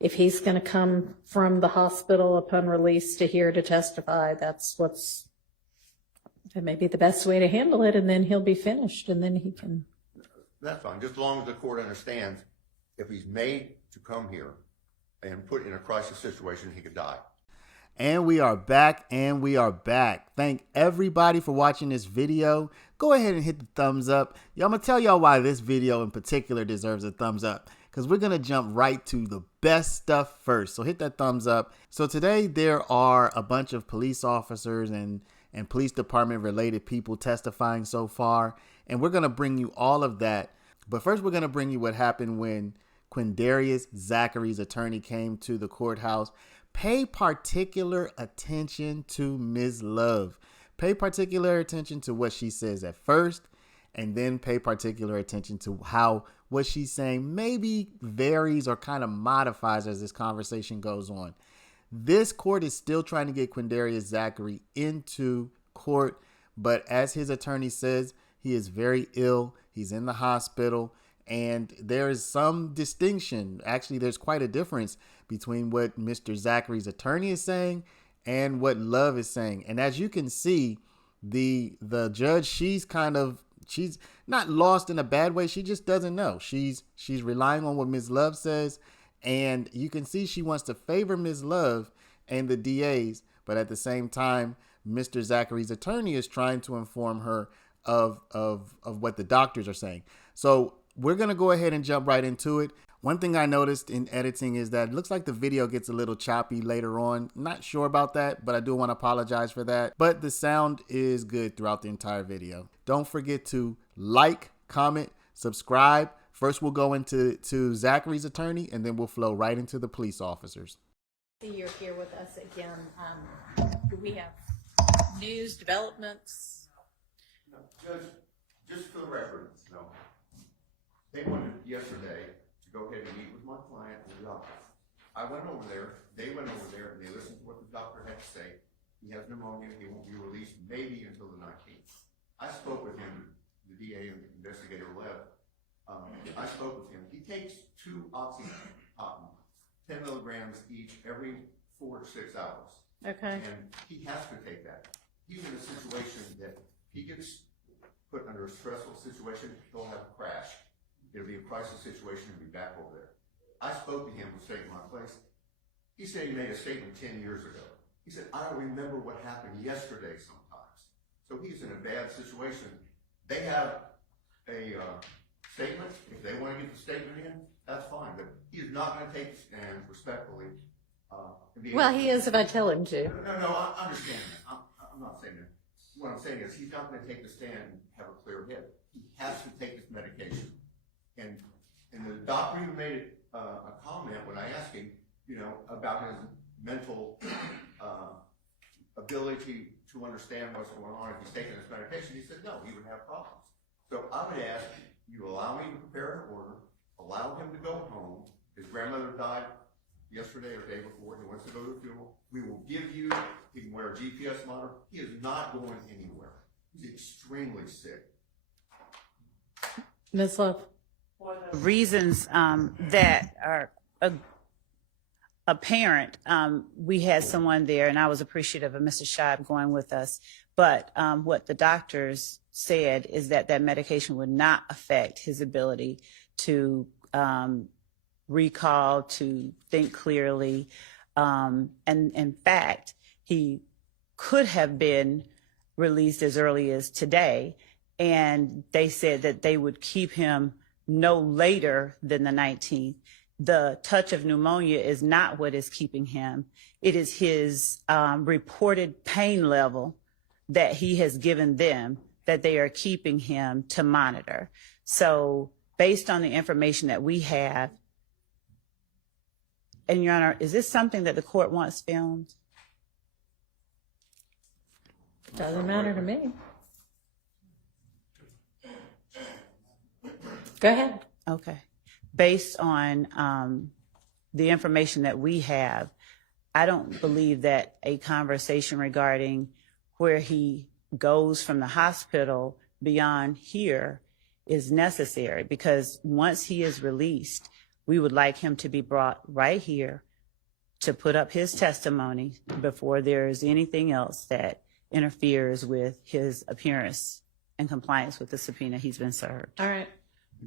if he's going to come from the hospital upon release to here to testify, that may be the best way to handle it, and then he'll be finished, and then he can. That's fine, just as long as the court understands if he's made to come here and put in a crisis situation, he could die. And we are back, and we are back. Thank everybody for watching this video. Go ahead and hit the thumbs up. I'm going to tell y'all why this video in particular deserves a thumbs up, because we're going to jump right to the best stuff first. So hit that thumbs up. So today there are a bunch of police officers and police department related people testifying so far, and we're going to bring you all of that. But first, we're going to bring you what happened when Quindarius Zachary's attorney came to the courthouse. Pay particular attention to Ms. Love. Pay particular attention to what she says at first, and then pay particular attention to how what she's saying maybe varies or kind of modifies as this conversation goes on. This court is still trying to get Quindarius Zachary into court, but as his attorney says, he is very ill. He's in the hospital. And there is some distinction. Actually, there's quite a difference between what Mr. Zachary's attorney is saying and what Love is saying. And as you can see, the judge, she's not lost in a bad way. She just doesn't know. She's relying on what Ms. Love says. And you can see she wants to favor Ms. Love and the DAs. But at the same time, Mr. Zachary's attorney is trying to inform her of what the doctors are saying. So we're going to go ahead and jump right into it. One thing I noticed in editing is that it looks like the video gets a little choppy later on. Not sure about that, but I do want to apologize for that. But the sound is good throughout the entire video. Don't forget to like, comment, subscribe. First, we'll go into Zachary's attorney, and then we'll flow right into the police officers. You're here with us again. Do we have news, developments? No, Judge, just for the record, no. They wanted yesterday to go ahead and meet with my client in the office. I went over there, they went over there, and they listened to what the doctor had to say. He has pneumonia, he won't be released maybe until the 19th. I spoke with him, the DA and the investigator left. I spoke with him. He takes 2 oxycontin, 10 milligrams each every 4 to 6 hours. Okay. And he has to take that. He's in a situation that he gets put under a stressful situation, he'll have a crash. It'll be a crisis situation and be back over there. I spoke to him with State My Place. He said he made a statement 10 years ago. He said, I don't remember what happened yesterday sometimes. So he's in a bad situation. They have a statement. If they want to get the statement in, that's fine. But he is not going to take the stand respectfully. Well, he is if I tell him to. No, I understand that. I'm not saying that. What I'm saying is he's not going to take the stand and have a clear head. He has to take this medication. And the doctor even made a comment when I asked him, about his mental ability to understand what's going on if he's taking this medication. He said no, he would have problems. So I would ask you allow me to prepare an order, allow him to go home. His grandmother died yesterday or the day before. He wants to go to the funeral. We will give you, he can wear a GPS monitor. He is not going anywhere. He's extremely sick. Ms. Love. Reasons that are apparent. We had someone there, and I was appreciative of Mr. Scheib going with us. But what the doctors said is that medication would not affect his ability to recall, to think clearly. And in fact, he could have been released as early as today. And they said that they would keep him no later than the 19th. The touch of pneumonia is not what is keeping him. It is his reported pain level that he has given them that they are keeping him to monitor. So based on the information that we have, and Your Honor, is this something that the court wants filmed? Doesn't matter to me. Go ahead. Okay. Based on the information that we have, I don't believe that a conversation regarding where he goes from the hospital beyond here is necessary, because once he is released, we would like him to be brought right here to put up his testimony before there is anything else that interferes with his appearance and compliance with the subpoena he's been served. All right.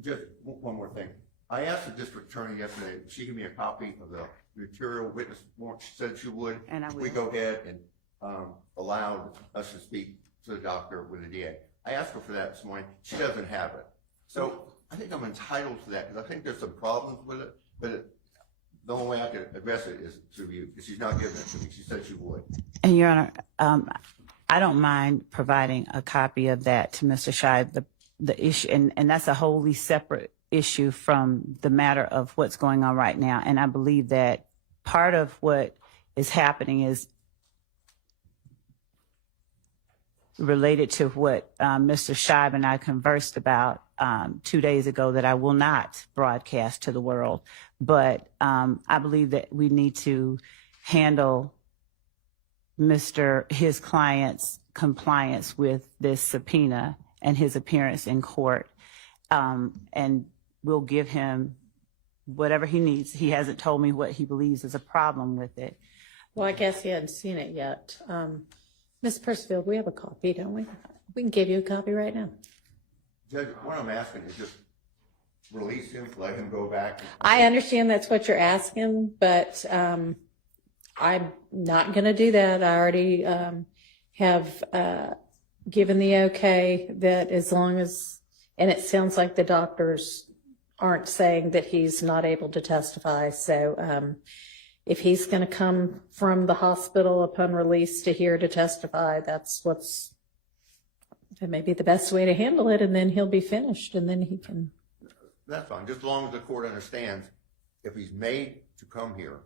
Just one more thing. I asked the district attorney yesterday, she gave me a copy of the material witness warrant. She said she would. And I will. We go ahead and allowed us to speak to the doctor with the DA. I asked her for that this morning. She doesn't have it. So I think I'm entitled to that because I think there's some problems with it, but the only way I can address it is through you, because she's not giving it to me. She said she would. And Your Honor, I don't mind providing a copy of that to Mr. Shive. The issue, and that's a wholly separate issue from the matter of what's going on right now. And I believe that part of what is happening is related to what Mr. Shive and I conversed about 2 days ago that I will not broadcast to the world. But I believe that we need to handle his client's compliance with this subpoena and his appearance in court. And we'll give him whatever he needs. He hasn't told me what he believes is a problem with it. Well, I guess he hadn't seen it yet. Ms. Percival, we have a copy, don't we? We can give you a copy right now. Judge, what I'm asking is just release him, let him go back. I understand that's what you're asking, but I'm not going to do that. I already have given the okay that as long as, and it sounds like the doctors aren't saying that he's not able to testify. So if he's going to come from the hospital upon release to here to testify, that may be the best way to handle it, and then he'll be finished, and then he can. That's fine, just as long as the court understands if he's made to come here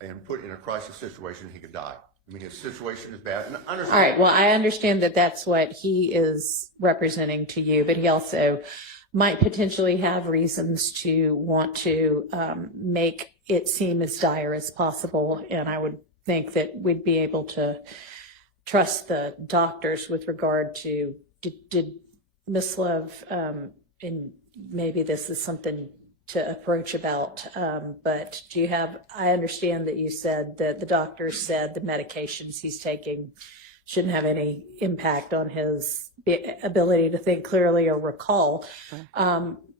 and put in a crisis situation, he could die. I mean, his situation is bad. And All right, well, I understand that that's what he is representing to you, but he also might potentially have reasons to want to make it seem as dire as possible, and I would think that we'd be able to trust the doctors with regard to, did Ms. Love, and maybe this is something to approach about, but do you have, I understand that you said that the doctor said the medications he's taking shouldn't have any impact on his ability to think clearly or recall.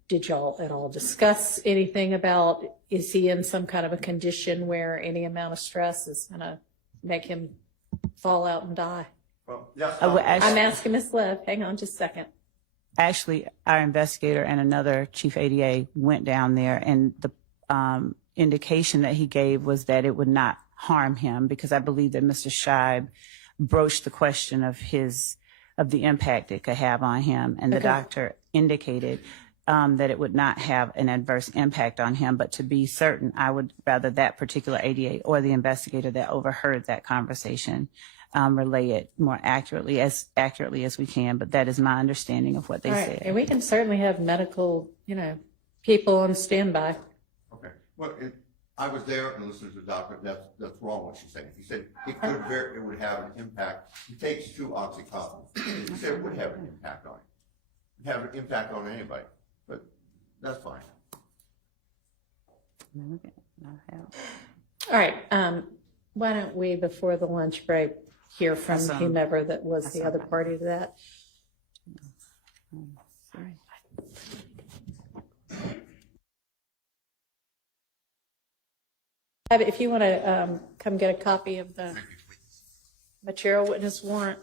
Did y'all at all discuss anything about, is he in some kind of a condition where any amount of stress is going to make him fall out and die? Well, that's I would fine. actually- I'm asking Ms. Lev, hang on just a second. Actually, our investigator and another chief ADA went down there, and the indication that he gave was that it would not harm him, because I believe that Mr. Shive broached the question of the impact it could have on him, and the doctor indicated that it would not have an adverse impact on him. But to be certain, I would rather that particular ADA or the investigator that overheard that conversation relay it more accurately as we can. But that is my understanding of what they All right, said. and we can certainly have medical, people on standby. Okay. Well, I was there and listened to the doctor. That's wrong what she's saying. He said it would have an impact. He takes 2 oxycontin. He said it would have an impact on him. It would have an impact on anybody. But that's fine. All right, why don't we, before the lunch break, hear from That's, whomever that was that's the other okay. party to that? If you want to come get a copy of the material witness warrant,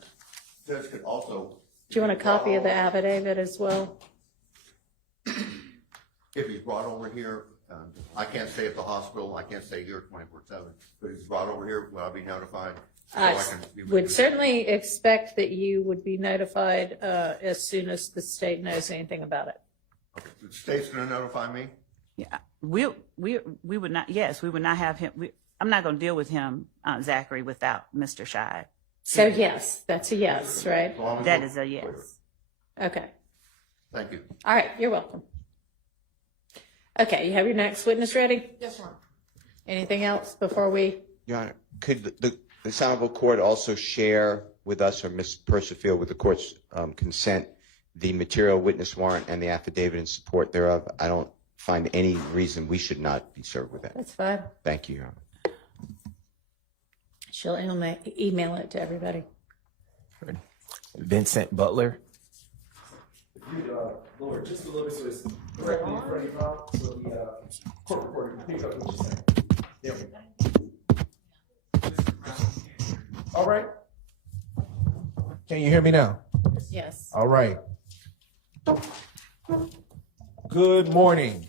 Judge could also. do you want a copy of the affidavit as well? If he's brought over here, I can't stay at the hospital. I can't stay here 24/7. But if he's brought over here, will I be notified? So I can be with would him? certainly expect that you would be notified as soon as the state knows anything about it. Okay. The state's going to notify me? Yeah, we would not. Yes, we would not have him. I'm not going to deal with him, Zachary, without Mr. Shive. So yes, that's a yes, right? As long as That we're is a clear. yes. Okay. Thank you. All right, you're welcome. Okay, you have your next witness ready? Yes, ma'am. Anything else before we? Your Honor, could the Honorable Court also share with us, or Ms. Percival, with the Court's consent, the material witness warrant and the affidavit in support thereof? I don't find any reason we should not be served with that. That's fine. Thank you, Your Honor. She'll email it to everybody. Vincent Butler. Lower just a little bit so it's directly in front of your mouth, so the court reporter can pick up what you're saying. There we go. All right. Can you hear me now? Yes. All right. Good morning.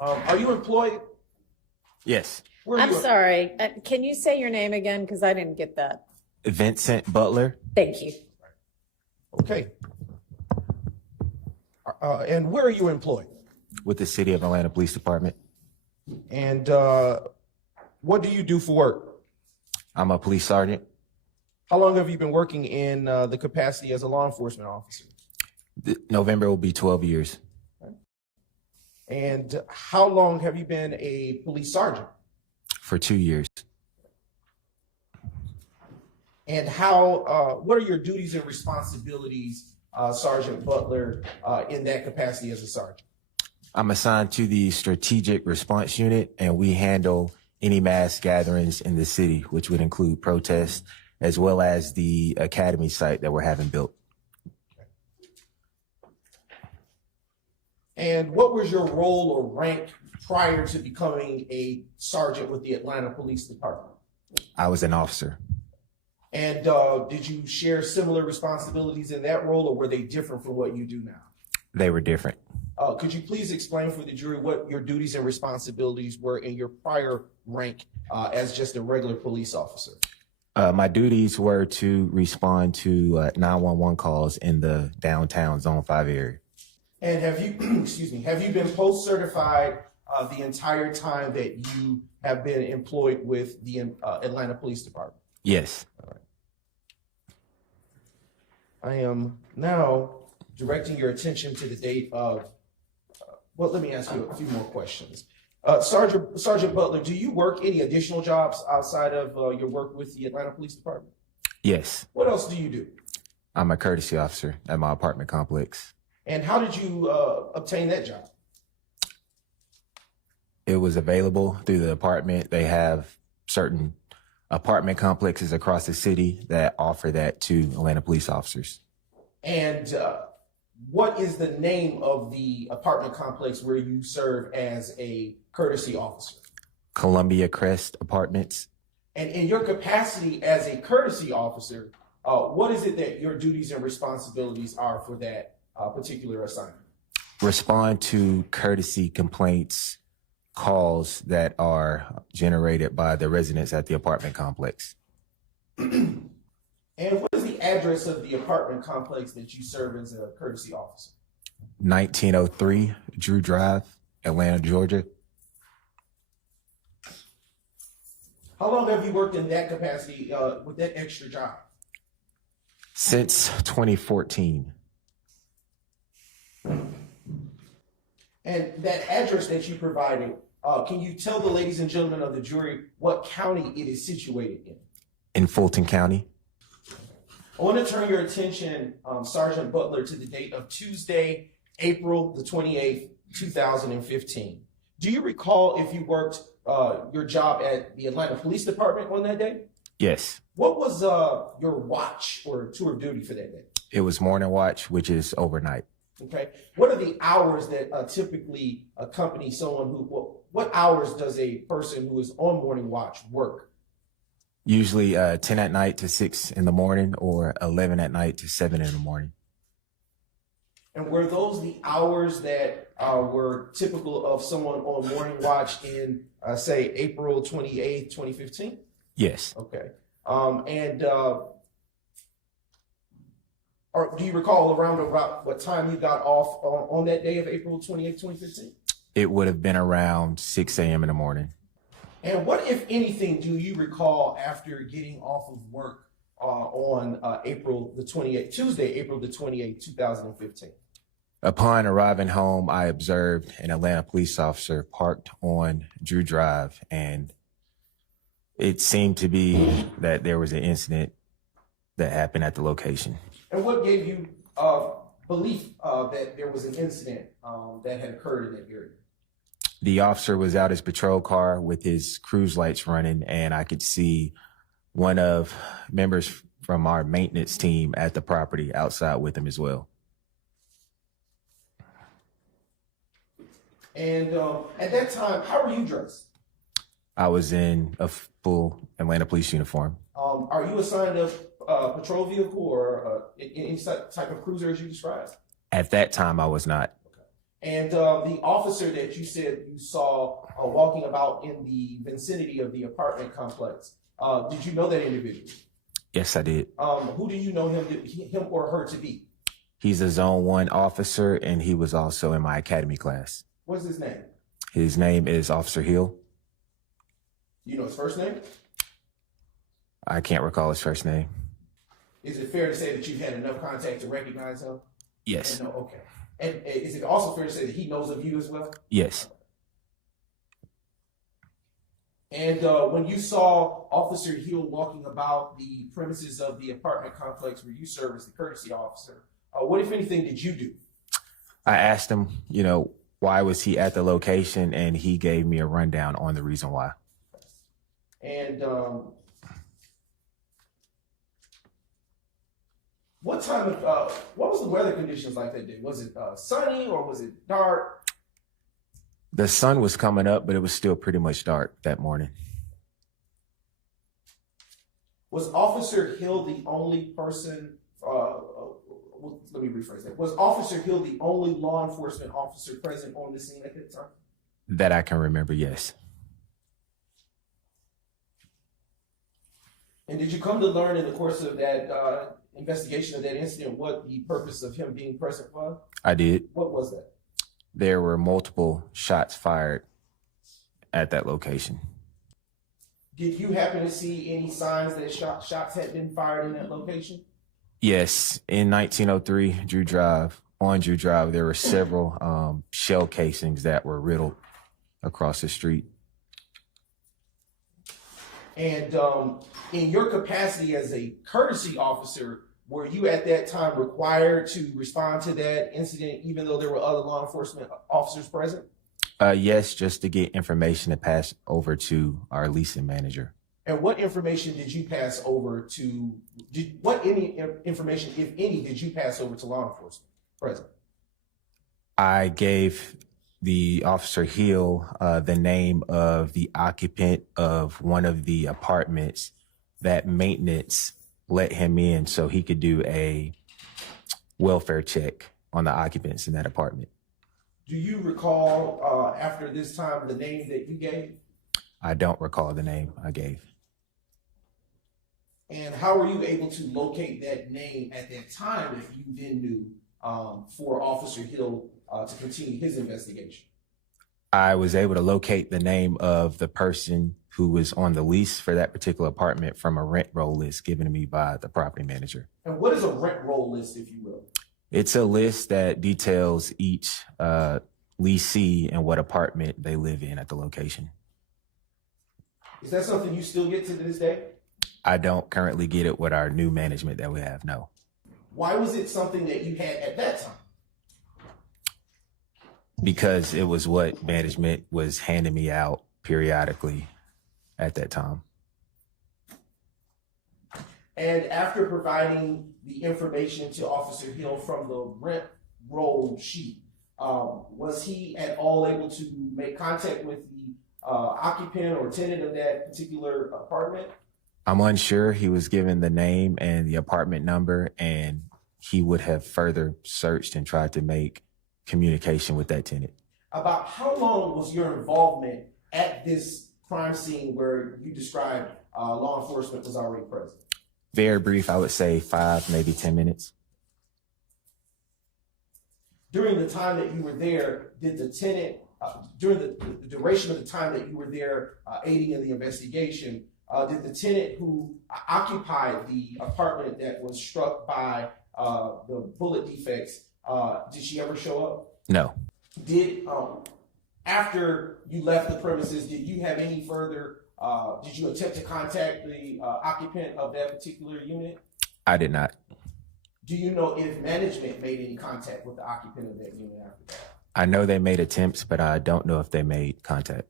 Are you employed? Yes. Where are I'm you? sorry. Can you say your name again? Because I didn't get that. Vincent Butler. Thank you. Okay. And where are you employed? With the City of Atlanta Police Department. And what do you do for work? I'm a police sergeant. How long have you been working in the capacity as a law enforcement officer? November will be 12 years. And how long have you been a police sergeant? For 2 years. And how? What are your duties and responsibilities, Sergeant Butler, in that capacity as a sergeant? I'm assigned to the Strategic Response Unit, and we handle any mass gatherings in the city, which would include protests, as well as the academy site that we're having built. And what was your role or rank prior to becoming a sergeant with the Atlanta Police Department? I was an officer. And did you share similar responsibilities in that role, or were they different from what you do now? They were different. Could you please explain for the jury what your duties and responsibilities were in your prior rank as just a regular police officer? My duties were to respond to 911 calls in the downtown Zone 5 area. And have you, excuse me, have you been post-certified the entire time that you have been employed with the Atlanta Police Department? Yes. All right. I am now directing your attention to the date of, well, let me ask you a few more questions. Sergeant Butler, do you work any additional jobs outside of your work with the Atlanta Police Department? Yes. What else do you do? I'm a courtesy officer at my apartment complex. And how did you obtain that job? It was available through the apartment. They have certain apartment complexes across the city that offer that to Atlanta police officers. And what is the name of the apartment complex where you serve as a courtesy officer? Columbia Crest Apartments. And in your capacity as a courtesy officer, what is it that your duties and responsibilities are for that particular assignment? Respond to courtesy complaints, calls that are generated by the residents at the apartment complex. And what is the address of the apartment complex that you serve as a courtesy officer? 1903 Drew Drive, Atlanta, Georgia. How long have you worked in that capacity with that extra job? Since 2014. And that address that you provided, can you tell the ladies and gentlemen of the jury what county it is situated in? In Fulton County. I want to turn your attention, Sergeant Butler, to the date of Tuesday, April the 28th, 2015. Do you recall if you worked your job at the Atlanta Police Department on that day? Yes. What was your watch or tour of duty for that day? It was morning watch, which is overnight. Okay. What are the hours that typically accompany someone who, what hours does a person who is on morning watch work? Usually 10 at night to 6 in the morning, or 11 at night to 7 in the morning. And were those the hours that were typical of someone on morning watch in, say, April 28th, 2015? Yes. Okay. Or do you recall around about what time you got off on that day of April 28th, 2015? It would have been around 6 a.m. in the morning. And what, if anything, do you recall after getting off of work on April the 28th, Tuesday, April the 28th, 2015? Upon arriving home, I observed an Atlanta police officer parked on Drew Drive, and it seemed to be that there was an incident that happened at the location. And what gave you belief that there was an incident that had occurred in that area? The officer was out his patrol car with his cruise lights running, and I could see one of members from our maintenance team at the property outside with him as well. And at that time, how were you dressed? I was in a full Atlanta police uniform. Are you assigned a patrol vehicle or any type of cruiser as you described? At that time, I was not. And the officer that you said you saw walking about in the vicinity of the apartment complex, did you know that individual? Yes, I did. Who do you know him or her to be? He's a Zone 1 officer, and he was also in my academy class. What's his name? His name is Officer Hill. Do you know his first name? I can't recall his first name. Is it fair to say that you've had enough contact to recognize him? Yes. No, okay. And is it also fair to say that he knows of you as well? Yes. And when you saw Officer Hill walking about the premises of the apartment complex where you serve as the courtesy officer, what, if anything, did you do? I asked him, why was he at the location, and he gave me a rundown on the reason why. And what was the weather conditions like that day? Was it sunny or was it dark? The sun was coming up, but it was still pretty much dark that morning. Was Officer Hill the only person, let me rephrase that. Was Officer Hill the only law enforcement officer present on the scene at that time? That I can remember, yes. And did you come to learn in the course of that investigation of that incident what the purpose of him being present was? I did. What was that? There were multiple shots fired at that location. Did you happen to see any signs that shots had been fired in that location? Yes, in 1903, on Drew Drive, there were several shell casings that were riddled across the street. And in your capacity as a courtesy officer, were you at that time required to respond to that incident, even though there were other law enforcement officers present? Yes, just to get information to pass over to our leasing manager. And what information did you pass over to, information, if any, did you pass over to law enforcement present? I gave the Officer Hill the name of the occupant of one of the apartments that maintenance let him in so he could do a welfare check on the occupants in that apartment. Do you recall after this time the name that you gave? I don't recall the name I gave. And how were you able to locate that name at that time if you then knew for Officer Hill to continue his investigation? I was able to locate the name of the person who was on the lease for that particular apartment from a rent roll list given to me by the property manager. And what is a rent roll list, if you will? It's a list that details each leasee and what apartment they live in at the location. Is that something you still get to this day? I don't currently get it with our new management that we have, no. Why was it something that you had at that time? Because it was what management was handing me out periodically at that time. And after providing the information to Officer Hill from the rent roll sheet, was he at all able to make contact with the occupant or tenant of that particular apartment? I'm unsure. He was given the name and the apartment number, and he would have further searched and tried to make communication with that tenant. About how long was your involvement at this crime scene where you described law enforcement was already present? Very brief, I would say 5, maybe 10 minutes. During the time that you were there, did the tenant, during the duration of the time that you were there aiding in the investigation, did the tenant who occupied the apartment that was struck by the bullet defects, did she ever show up? No. Did, after you left the premises, did you have any further, did you attempt to contact the occupant of that particular unit? I did not. Do you know if management made any contact with the occupant of that unit after that? I know they made attempts, but I don't know if they made contact.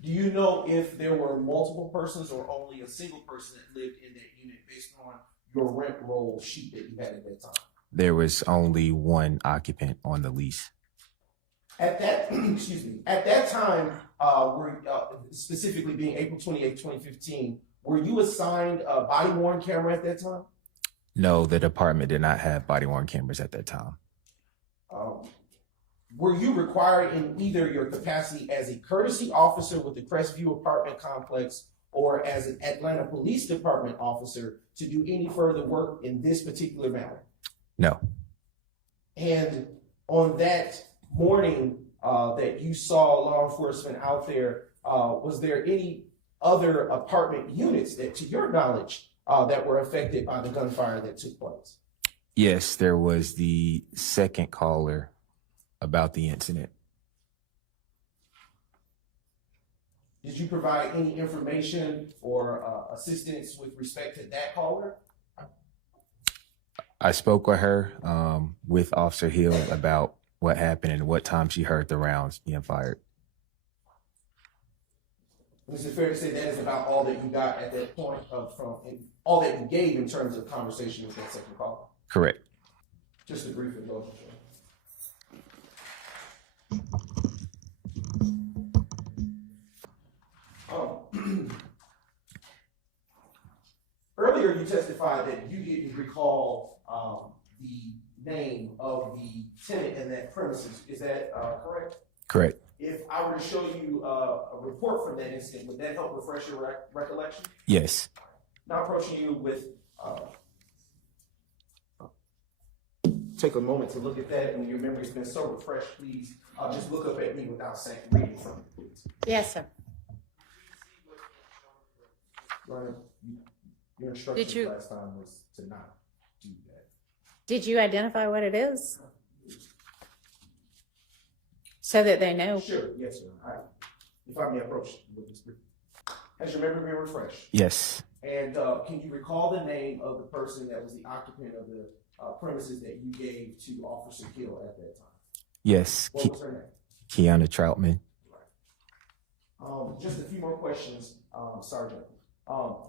Do you know if there were multiple persons or only a single person that lived in that unit based on your rent roll sheet that you had at that time? There was only one occupant on the lease. At that, excuse me, at that time, specifically being April 28, 2015, were you assigned a body-worn camera at that time? No, the department did not have body-worn cameras at that time. Were you required in either your capacity as a courtesy officer with the Crestview apartment complex or as an Atlanta Police Department officer to do any further work in this particular matter? No. And on that morning that you saw law enforcement out there, was there any other apartment units that, to your knowledge, that were affected by the gunfire that took place? Yes, there was the second caller about the incident. Did you provide any information or assistance with respect to that caller? I spoke with her, with Officer Hill, about what happened and what time she heard the rounds being fired. Is it fair to say that is about all that you got at that point all that you gave in terms of conversation with that second caller? Correct. Just a brief indulgence. Earlier, you testified that you didn't recall the name of the tenant in that premises. Is that correct? Correct. If I were to show you a report from that incident, would that help refresh your recollection? Yes. Now approaching you with, take a moment to look at that, and your memory's been so refreshed, please just look up at me without saying, reading something, please. Yes, sir. Your instructions Did you- last time was to not do that. Did you identify what it is? So that they know? Sure, yes, sir. If I may approach with this brief. Has your memory been refreshed? Yes. And can you recall the name of the person that was the occupant of the premises that you gave to Officer Hill at that time? Yes. What was her name? Kiana Troutman. Just a few more questions, Sergeant.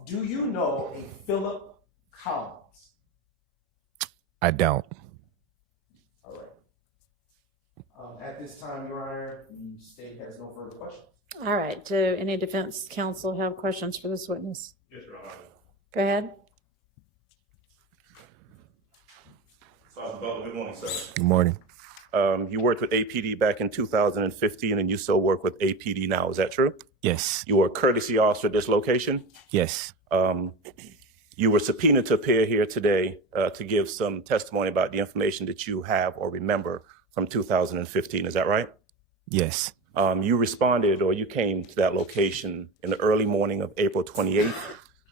Do you know a Philip Collins? I don't. All right. At this time, Your Honor, the state has no further questions. All right. Do any defense counsel have questions for this witness? Yes, Your Honor. Go ahead. Sergeant Butler, good morning, sir. Good morning. You worked with APD back in 2015, and you still work with APD now. Is that true? Yes. You were a courtesy officer at this location. Yes. You were subpoenaed to appear here today to give some testimony about the information that you have or remember from 2015. Is that right? Yes. You responded, or you came to that location in the early morning of April 28th,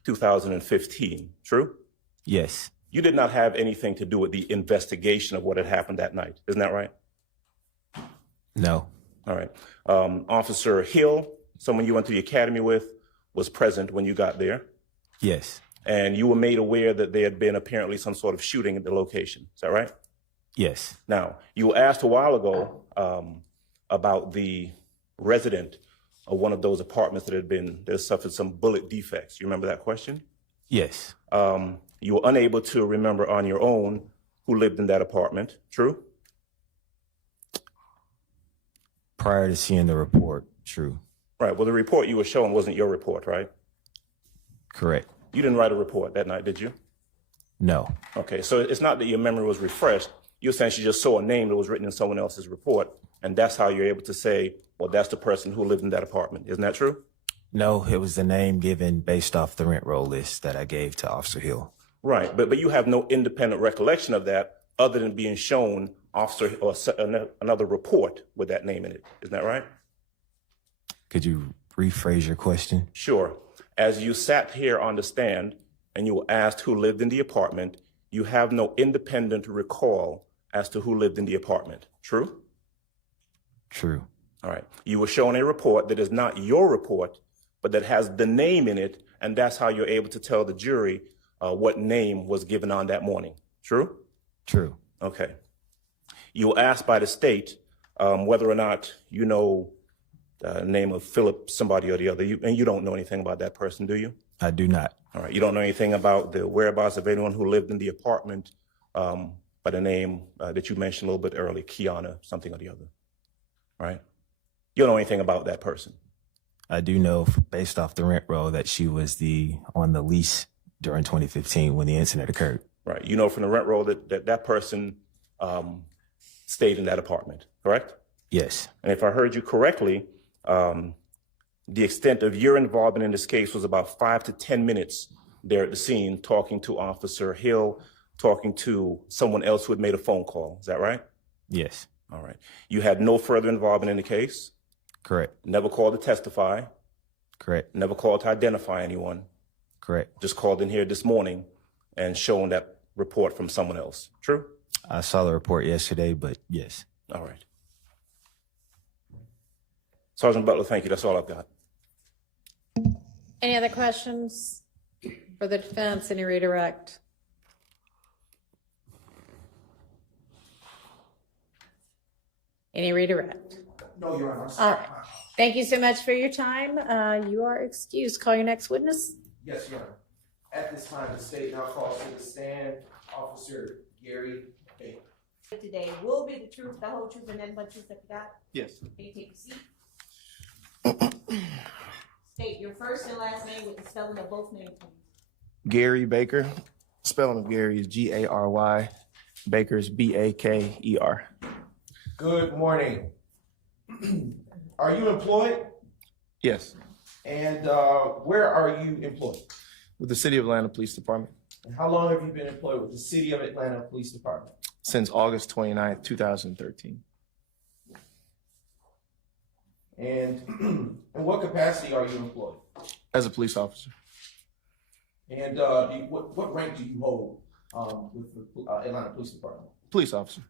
2015. True? Yes. You did not have anything to do with the investigation of what had happened that night. Isn't that right? No. All right. Officer Hill, someone you went to the academy with, was present when you got there. Yes. And you were made aware that there had been apparently some sort of shooting at the location. Is that right? Yes. Now, you were asked a while ago about the resident of one of those apartments that suffered some bullet defects. You remember that question? Yes. You were unable to remember on your own who lived in that apartment. True? Prior to seeing the report, true. Right. Well, the report you were showing wasn't your report, right? Correct. You didn't write a report that night, did you? No. Okay. So it's not that your memory was refreshed. You essentially just saw a name that was written in someone else's report, and that's how you're able to say, well, that's the person who lived in that apartment. Isn't that true? No, it was the name given based off the rent roll list that I gave to Officer Hill. Right. But you have no independent recollection of that other than being shown officer or another report with that name in it. Isn't that right? Could you rephrase your question? Sure. As you sat here on the stand and you were asked who lived in the apartment, you have no independent recall as to who lived in the apartment. True? True. All right. You were shown a report that is not your report, but that has the name in it, and that's how you're able to tell the jury what name was given on that morning. True? True. Okay. You were asked by the state whether or not you know the name of Philip, somebody or the other, and you don't know anything about that person, do you? I do not. All right. You don't know anything about the whereabouts of anyone who lived in the apartment by the name that you mentioned a little bit earlier, Kiana, something or the other, right? You don't know anything about that person. I do know, based off the rent roll, that she was on the lease during 2015 when the incident occurred. Right. You know from the rent roll that person stayed in that apartment, correct? Yes. And if I heard you correctly, the extent of your involvement in this case was about 5 to 10 minutes there at the scene, talking to Officer Hill, talking to someone else who had made a phone call. Is that right? Yes. All right. You had no further involvement in the case? Correct. Never called to testify? Correct. Never called to identify anyone? Correct. Just called in here this morning and shown that report from someone else. True? I saw the report yesterday, but yes. All right. Sergeant Butler, thank you. That's all I've got. Any other questions for the defense? Any redirect? Any redirect? No, Your Honor. All right. Thank you so much for your time. You are excused. Call your next witness. Yes, Your Honor. At this time, the state now calls to the stand Officer Gary Baker. Today will be the truth, the whole truth, and nothing but truth that you got. Yes. Can you take a seat? State your first and last name with the spelling of both names, please. Gary Baker. Spelling of Gary is Gary. Baker is Baker. Good morning. Are you employed? Yes. And where are you employed? With the City of Atlanta Police Department And how long have you been employed with the City of Atlanta Police Department? since August 29th, 2013. And in what capacity are you employed? As a police officer. And what rank do you hold with the Atlanta Police Department? Police officer.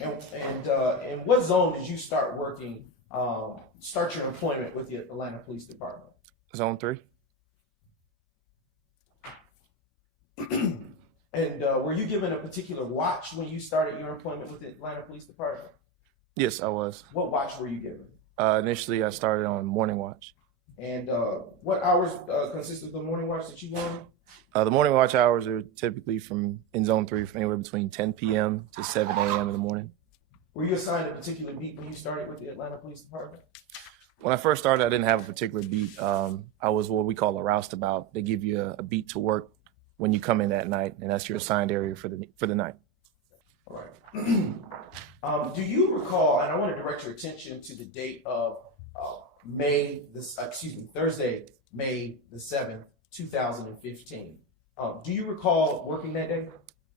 And what zone did you start working, start your employment with the Atlanta Police Department? Zone 3. And were you given a particular watch when you started your employment with the Atlanta Police Department? Yes, I was. What watch were you given? Initially, I started on morning watch. And what hours consist of the morning watch that you won? The morning watch hours are typically in Zone 3 from anywhere between 10 p.m. to 7 a.m. in the morning. Were you assigned a particular beat when you started with the Atlanta Police Department? When I first started, I didn't have a particular beat. I was what we call a roustabout. They give you a beat to work when you come in that night, and that's your assigned area for the night. All right. Do you recall, and I want to direct your attention to the date of Thursday, May the 7th, 2015. Do you recall working that day?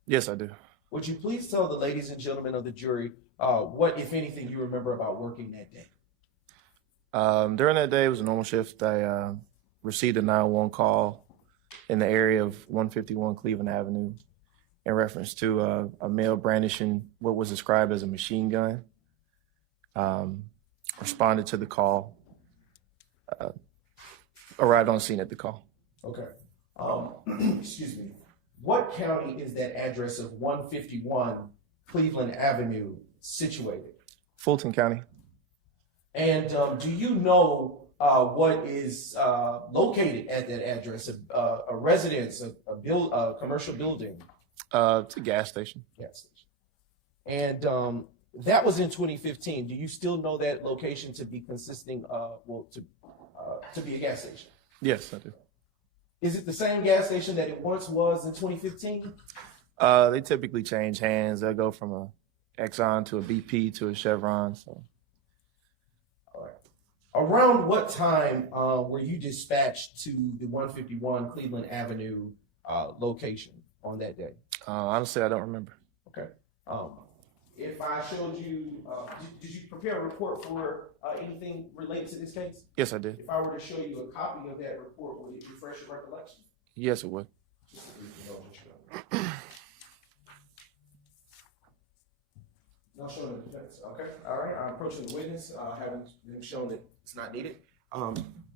Yes, I do. Would you please tell the ladies and gentlemen of the jury what, if anything, you remember about working that day? During that day, it was a normal shift. I received a 911 call in the area of 151 Cleveland Avenue in reference to a male brandishing what was described as a machine gun. Responded to the call, arrived on scene at the call. Okay. Excuse me. What county is that address of 151 Cleveland Avenue situated? Fulton County. And do you know what is located at that address? A residence, a commercial building? It's a gas station. Gas station. And that was in 2015. Do you still know that location to be consisting to be a gas station? Yes, I do. Is it the same gas station that it once was in 2015? They typically change hands. They'll go from a Exxon to a BP to a Chevron. So. All right. Around what time were you dispatched to the 151 Cleveland Avenue location on that day? Honestly, I don't remember. Okay. If I showed you, did you prepare a report for anything related to this case? Yes, I did. If I were to show you a copy of that report, would it refresh your recollection? Yes, it would. Just so we can know what you're doing. Not showing the defense. Okay. All right. I'm approaching the witness, having them shown that it's not needed.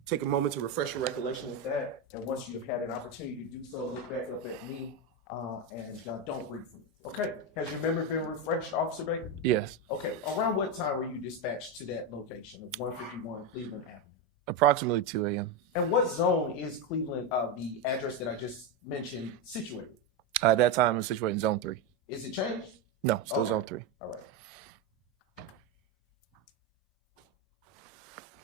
take a moment to refresh your recollection with that. And once you have had an opportunity to do so, look back up at me and don't read from me. Okay. Has your memory been refreshed, Officer Baker? Yes. Okay. Around what time were you dispatched to that location of 151 Cleveland Avenue? Approximately 2 a.m. And what zone is Cleveland, the address that I just mentioned, situated? At that time, it was situated in Zone 3. Is it changed? No, still Okay. Zone 3. All right.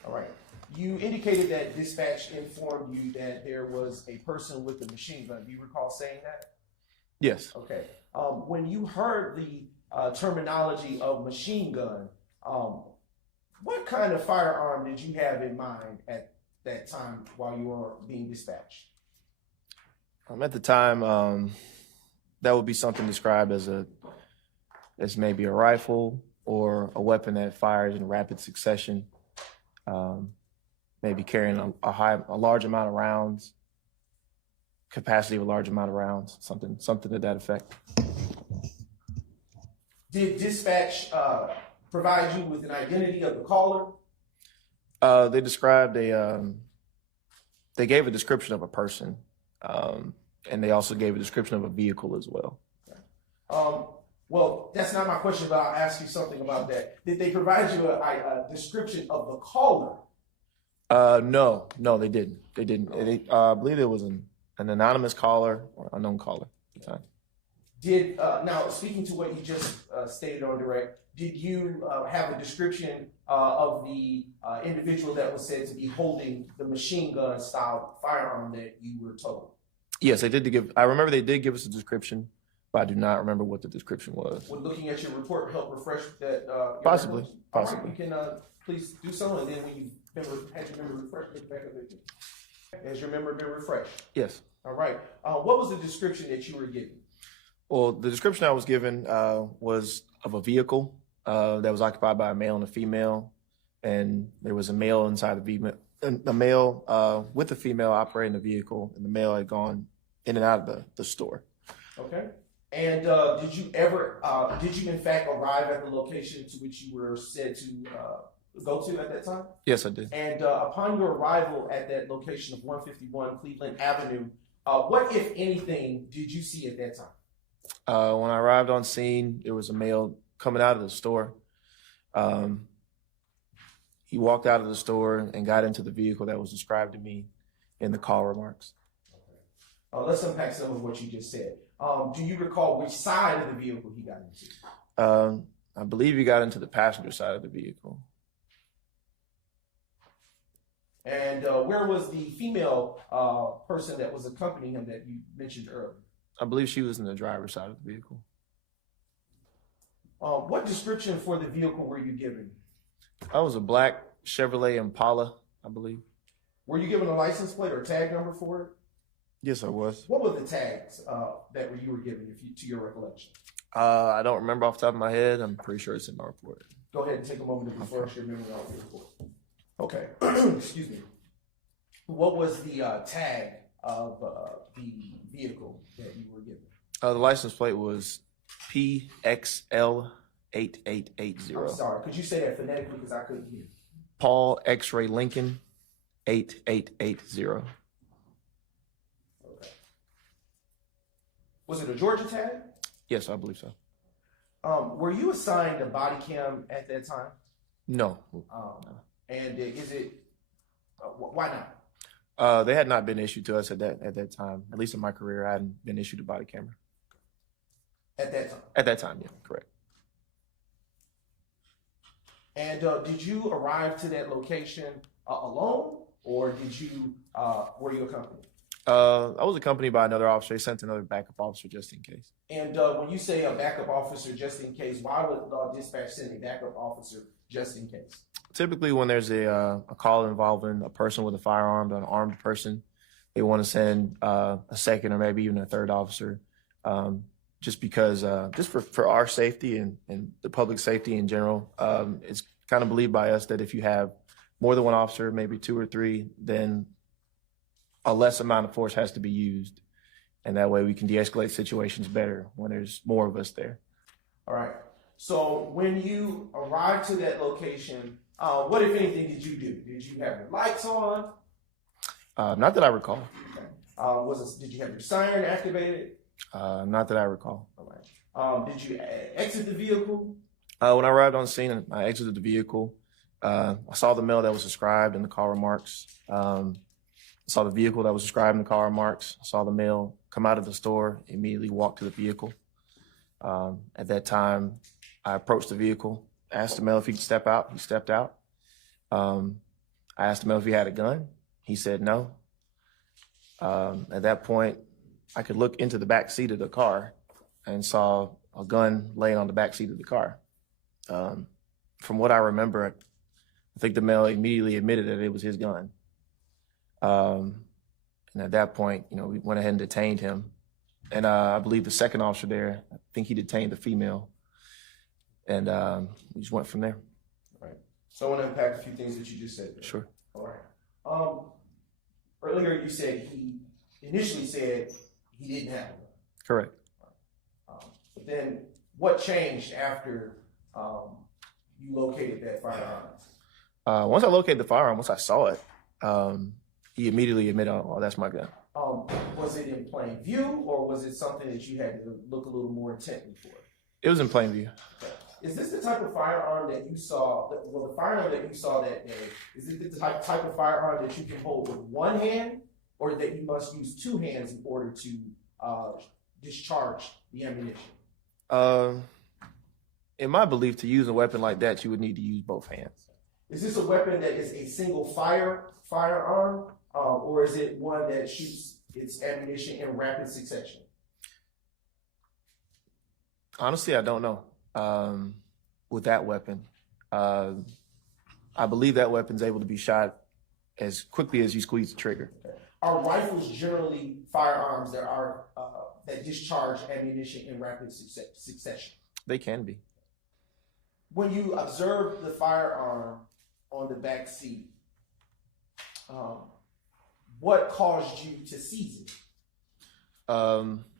All right. You indicated that dispatch informed you that there was a person with a machine gun. Do you recall saying that? Yes. Okay. When you heard the terminology of machine gun, what kind of firearm did you have in mind at that time while you were being dispatched? At the time, that would be something described as maybe a rifle or a weapon that fires in rapid succession. Maybe carrying a large amount of rounds, capacity of a large amount of rounds, something to that effect. Did dispatch provide you with an identity of the caller? They described they gave a description of a person, and they also gave a description of a vehicle as well. Well, that's not my question, but I'll ask you something about that. Did they provide you a description of the caller? No, they didn't. They didn't. I believe it was an anonymous caller or unknown caller at the time. Now, speaking to what you just stated on direct, did you have a description of the individual that was said to be holding the machine gun style firearm that you were told? Yes, they did give. I remember they did give us a description, but I do not remember what the description was. Would looking at your report help refresh that? Possibly. All right, you can please do so, and then when you had your memory refreshed, look back up at you. Has your memory been refreshed? Yes. All right. What was the description that you were given? Well, the description I was given was of a vehicle that was occupied by a male and a female, and there was a male inside the male with the female operating the vehicle, and the male had gone in and out of the store. Okay. And did you in fact arrive at the location to which you were said to go to at that time? Yes, I did. And upon your arrival at that location of 151 Cleveland Avenue, what, if anything, did you see at that time? When I arrived on scene, there was a male coming out of the store. He walked out of the store and got into the vehicle that was described to me in the call remarks. Let's unpack some of what you just said. Do you recall which side of the vehicle he got into? I believe he got into the passenger side of the vehicle. And where was the female person that was accompanying him that you mentioned earlier? I believe she was in the driver's side of the vehicle. What description for the vehicle were you given? That was a black Chevrolet Impala, I believe. Were you given a license plate or tag number for it? Yes, I was. What were the tags that you were given, to your recollection? I don't remember off the top of my head. I'm pretty sure it's in my report. Go ahead and take a moment to refresh your memory on your report. Okay. Excuse me. What was the tag of the vehicle that you were given? The license plate was PXL8880. I'm sorry. Could you say that phonetically because I couldn't hear? Paul X-Ray Lincoln 8880. Okay. Was it a Georgia tag? Yes, I believe so. Were you assigned a body cam at that time? No. And is it? Why not? They had not been issued to us at that time. At least in my career, I hadn't been issued a body camera. At that time? At that time, yeah, correct. And did you arrive to that location alone, or were you accompanied? I was accompanied by another officer. They sent another backup officer just in case. And when you say a backup officer just in case, why would dispatch send a backup officer just in case? Typically, when there's a call involving a person with a firearm, an armed person, they want to send a second or maybe even a third officer, just because, just for our safety and the public safety in general. It's kind of believed by us that if you have more than one officer, maybe two or three, then a less amount of force has to be used. And that way we can de-escalate situations better when there's more of us there. All right. So when you arrived to that location, What, if anything, did you do? Did you have your lights on? Not that I recall. Did you have your siren activated? Not that I recall. All right. Did you exit the vehicle? When I arrived on scene, I exited the vehicle. I saw the male that was described in the call remarks. I saw the vehicle that was described in the call remarks. I saw the male come out of the store, immediately walk to the vehicle. At that time, I approached the vehicle, asked the male if he could step out. He stepped out. I asked the male if he had a gun. He said no. At that point, I could look into the back seat of the car and saw a gun laying on the back seat of the car. From what I remember, I think the male immediately admitted that it was his gun. And at that point, we went ahead and detained him. And I believe the second officer there, I think he detained the female. And we just went from there. All right. So I want to unpack a few things that you just said there. Sure. All right. Earlier you said he initially said he didn't have one. Correct. But then what changed after you located that firearm? Once I located the firearm, once I saw it, he immediately admitted, "Oh, that's my gun." Was it in plain view, or was it something that you had to look a little more intently for? It was in plain view. Is this the type of firearm that you saw? Well, the firearm that you saw that day, is it the type of firearm that you can hold with one hand, or that you must use two hands in order to discharge the ammunition? In my belief, to use a weapon like that, you would need to use both hands. Is this a weapon that is a single firearm, or is it one that shoots its ammunition in rapid succession? Honestly, I don't know. With that weapon, I believe that weapon's able to be shot as quickly as you squeeze the trigger. Are rifles generally firearms that are that discharge ammunition in rapid succession? They can be. When you observe the firearm on the back seat, what caused you to seize it?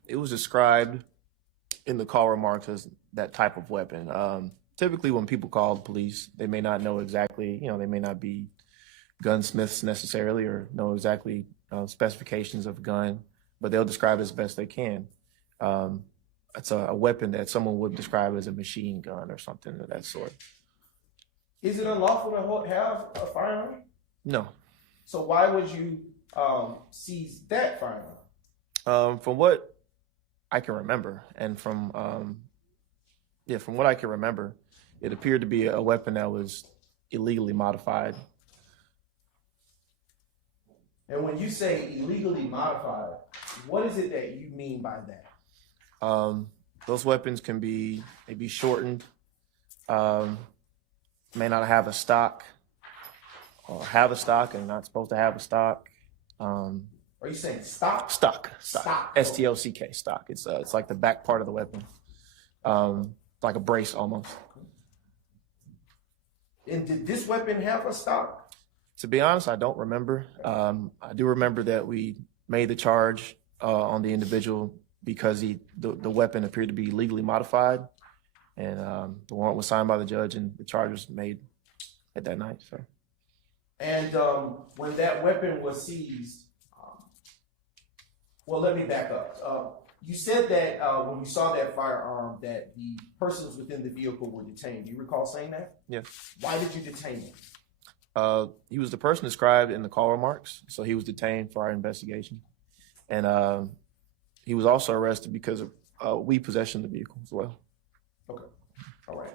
It was described in the call remarks as that type of weapon. Typically, when people call the police, they may not know exactly, they may not be gunsmiths necessarily or know exactly specifications of a gun, but they'll describe it as best they can. It's a weapon that someone would describe as a machine gun or something of that sort. Is it unlawful to have a firearm? No. So why would you seize that firearm? From what I can remember, and from what I can remember, it appeared to be a weapon that was illegally modified. And when you say illegally modified, what is it that you mean by that? Those weapons can be shortened, may not have a stock, or have a stock and not supposed to have a stock. Are you saying stock? Stock. Stock. S-T-O-C-K, stock. It's like the back part of the weapon, like a brace almost. And did this weapon have a stock? To be honest, I don't remember. I do remember that we made the charge on the individual because the weapon appeared to be legally modified, and the warrant was signed by the judge, and the charge was made at that night. So. And when that weapon was seized, well, let me back up. You said that when you saw that firearm, that the persons within the vehicle were detained. Do you recall saying that? Yes. Why did you detain him? He was the person described in the call remarks, so he was detained for our investigation. And he was also arrested because of weed possession of the vehicle as well. Okay. All right.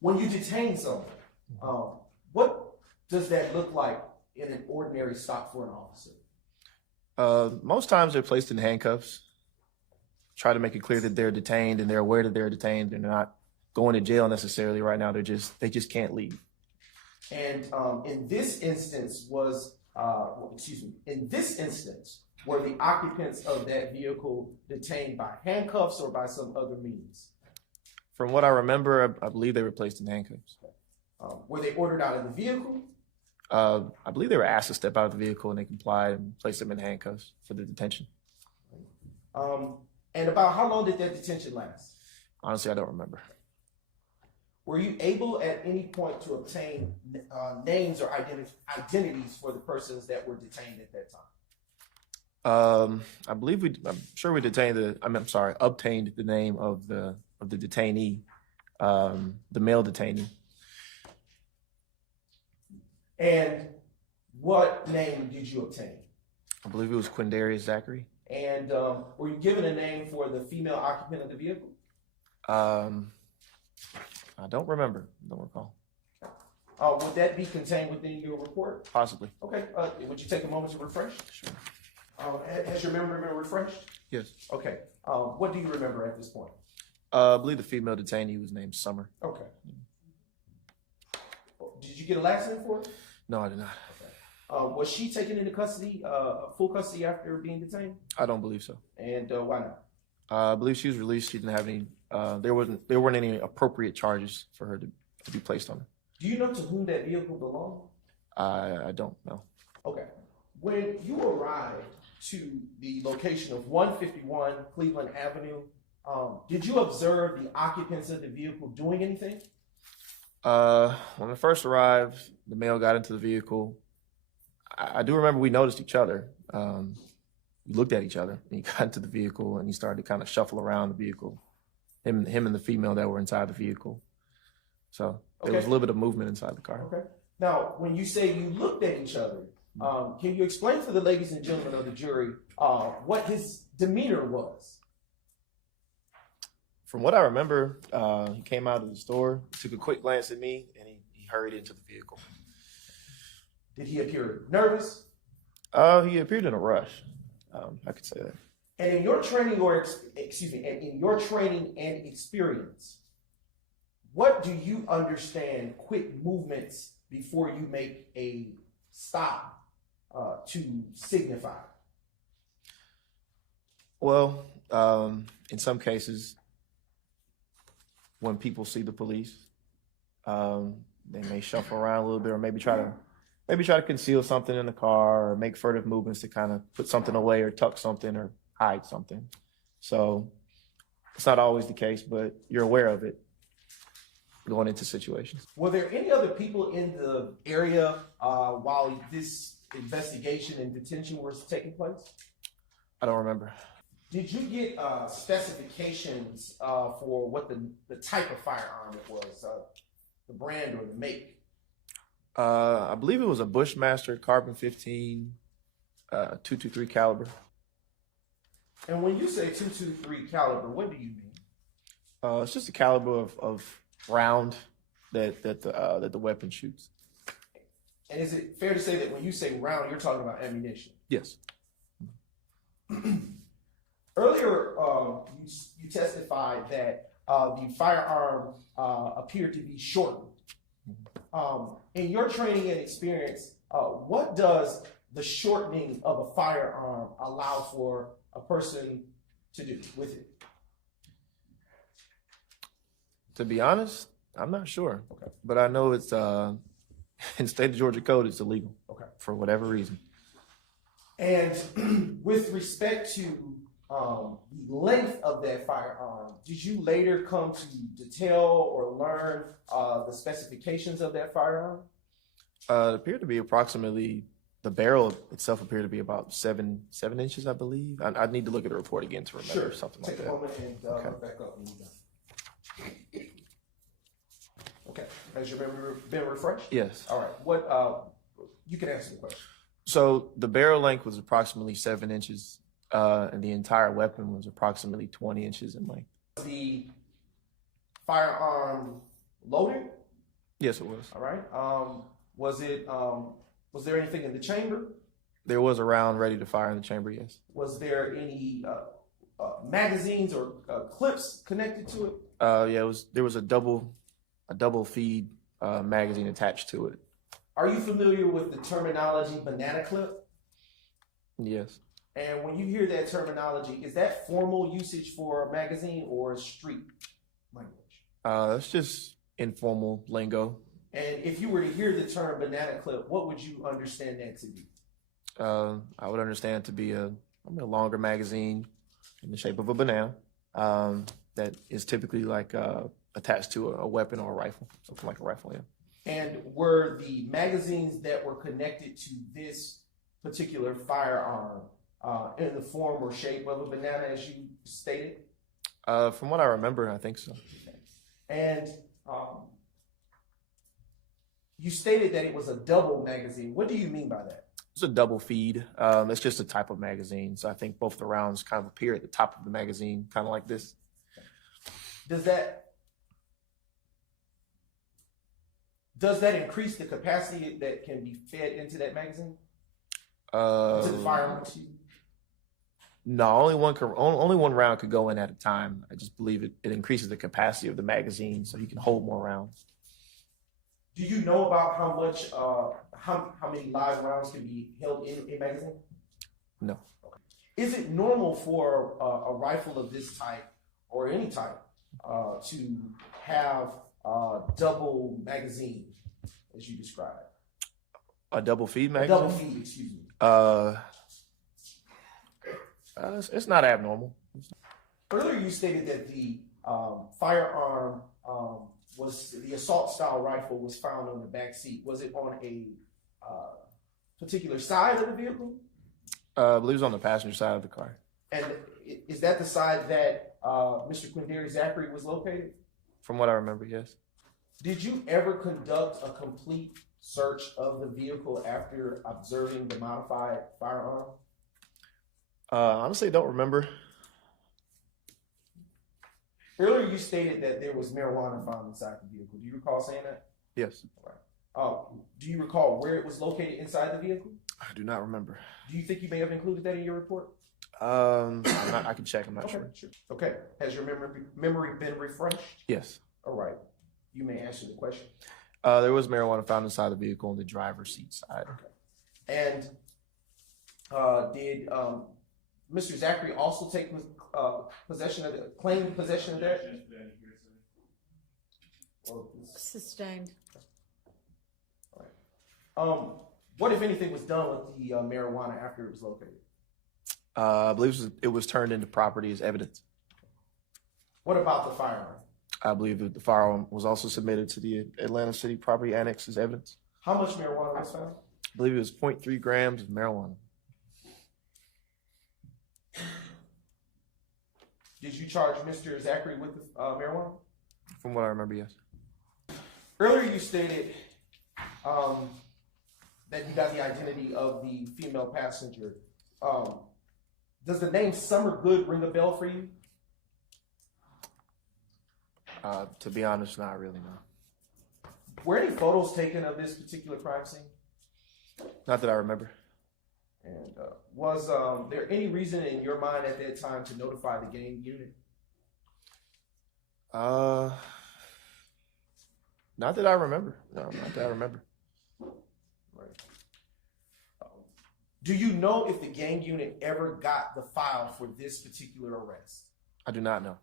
When you detain someone, what does that look like in an ordinary stop for an officer? Most times they're placed in handcuffs. Try to make it clear that they're detained and they're aware that they're detained. They're not going to jail necessarily right now. They just can't leave. And in this instance were the occupants of that vehicle detained by handcuffs or by some other means? From what I remember, I believe they were placed in handcuffs. Were they ordered out of the vehicle? I believe they were asked to step out of the vehicle and they complied and placed them in handcuffs for the detention. And about how long did that detention last? Honestly, I don't remember. Were you able at any point to obtain names or identities for the persons that were detained at that time? I'm sure we obtained the name of the detainee, the male detainee. And what name did you obtain? I believe it was Quindarius Zachary. And were you given a name for the female occupant of the vehicle? I don't remember. Don't recall. Would that be contained within your report? Possibly. Okay. Would you take a moment to refresh? Sure. Has your memory been refreshed? Yes. Okay. What do you remember at this point? I believe the female detainee was named Summer. Okay. Did you get a last name for it? No, I did not. Was she taken into custody, full custody after being detained? I don't believe so. And why not? I believe she was released. She didn't have any. There weren't any appropriate charges for her to be placed on. Do you know to whom that vehicle belonged? I don't know. Okay. When you arrived to the location of 151 Cleveland Avenue, did you observe the occupants of the vehicle doing anything? When I first arrived, the male got into the vehicle. I do remember we noticed each other. We looked at each other. And he got into the vehicle and he started to kind of shuffle around the vehicle. Him and the female that were inside the vehicle. So there was a little bit of movement inside the car. Okay. Now, when you say you looked at each other, can you explain to the ladies and gentlemen of the jury what his demeanor was? From what I remember, he came out of the store, took a quick glance at me, and he hurried into the vehicle. Did he appear nervous? He appeared in a rush. I could say that. And in your training and experience, what do you understand quick movements before you make a stop to signify? Well, in some cases, when people see the police, they may shuffle around a little bit, or maybe try to conceal something in the car, or make furtive movements to kind of put something away, or tuck something, or hide something. So it's not always the case, but you're aware of it going into situations. Were there any other people in the area while this investigation and detention was taking place? I don't remember. Did you get specifications for what the type of firearm it was, the brand or the make? I believe it was a Bushmaster Carbon 15 .223 caliber. And when you say .223 caliber, what do you mean? It's just a caliber of round that the weapon shoots. And is it fair to say that when you say round, you're talking about ammunition? Yes. Earlier, you testified that the firearm appeared to be shortened. In your training and experience, what does the shortening of a firearm allow for a person to do with it? To be honest, I'm not sure. Okay. But I know it's in the state of Georgia code, it's illegal. Okay. For whatever reason. And with respect to the length of that firearm, did you later come to detail or learn the specifications of that firearm? It appeared to be approximately, the barrel itself appeared to be about seven inches, I believe. I need to look at the report again to remember something like that. Take a moment and look back up when you're done. Okay. Has your memory been refreshed? Yes. All right. You can answer the question. So the barrel length was approximately 7 inches, and the entire weapon was approximately 20 inches in length. The firearm loaded? Yes, it was. All right. Was there anything in the chamber? There was a round ready to fire in the chamber, yes. Was there any magazines or clips connected to it? Yeah, there was a double feed magazine attached to it. Are you familiar with the terminology banana clip? Yes. And when you hear that terminology, is that formal usage for a magazine or street language? That's just informal lingo. And if you were to hear the term banana clip, what would you understand that to be? I would understand it to be a longer magazine in the shape of a banana that is typically like a attached to a weapon or a rifle, something like a rifle. Yeah. And were the magazines that were connected to this particular firearm in the form or shape of a banana, as you stated? From what I remember, I think so. And you stated that it was a double magazine. What do you mean by that? It's a double feed. It's just a type of magazine. So I think both the rounds kind of appear at the top of the magazine, kind of like this. Does that increase the capacity that can be fed into that magazine? To the firearm? No, only one round could go in at a time. I just believe it increases the capacity of the magazine so you can hold more rounds. Do you know about how much, how many live rounds can be held in a magazine? No. Okay. Is it normal for a rifle of this type or any type to have a double magazine, as you described? A double feed magazine? A double feed, excuse me. It's not abnormal. Earlier you stated that the firearm was the assault style rifle was found on the back seat. Was it on a particular side of the vehicle? I believe it was on the passenger side of the car. And is that the side that Mr. Quindary Zachary was located? From what I remember, yes. Did you ever conduct a complete search of the vehicle after observing the modified firearm? Honestly, don't remember. Earlier, you stated that there was marijuana found inside the vehicle. Do you recall saying that? Yes. Do you recall where it was located inside the vehicle? I do not remember. Do you think you may have included that in your report? I can check. I'm not sure. Okay. Has your memory been refreshed? Yes. All right. You may answer the question. There was marijuana found inside the vehicle on the driver's seat side. Okay. And did Mr. Zachary also take possession of that? Sustained. All right. What, if anything, was done with the marijuana after it was located? I believe it was turned into property as evidence. What about the firearm? I believe that the firearm was also submitted to the Atlanta City Property Annex as evidence. How much marijuana was found? I believe it was 0.3 grams of marijuana. Did you charge Mr. Zachary with the marijuana? From what I remember, yes. Earlier you stated that you got the identity of the female passenger. Does the name Summer Good ring a bell for you? To be honest, not really, no. Were any photos taken of this particular crime scene? Not that I remember. And was there any reason in your mind at that time to notify the gang unit? Not that I remember. No, not that I remember. Right. Do you know if the gang unit ever got the file for this particular arrest? I do not know.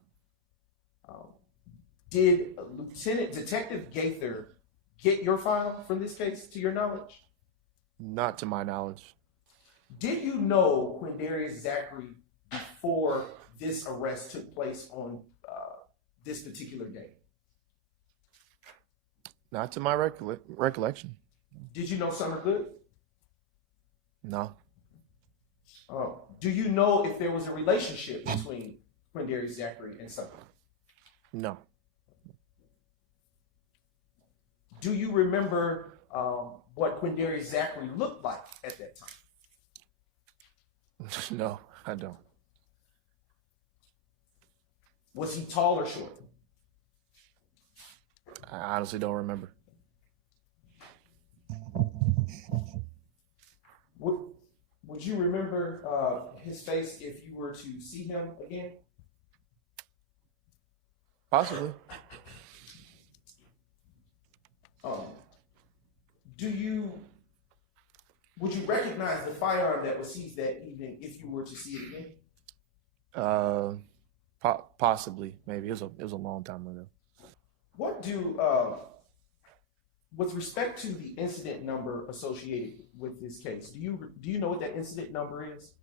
Did Detective Gaither get your file from this case, to your knowledge? Not to my knowledge. Did you know Quindarius Zachary before this arrest took place on this particular day? Not to my recollection. Did you know Summer Good? No. Do you know if there was a relationship between Quindarius Zachary and Summer? No. Do you remember what Quindarius Zachary looked like at that time? No, I don't. Was he tall or short? I honestly don't remember. Would you remember his face if you were to see him again? Possibly. Would you recognize the firearm that was seized that evening if you were to see it again? Possibly, maybe. It was a long time ago. What with respect to the incident number associated with this case, do you know what that incident number is?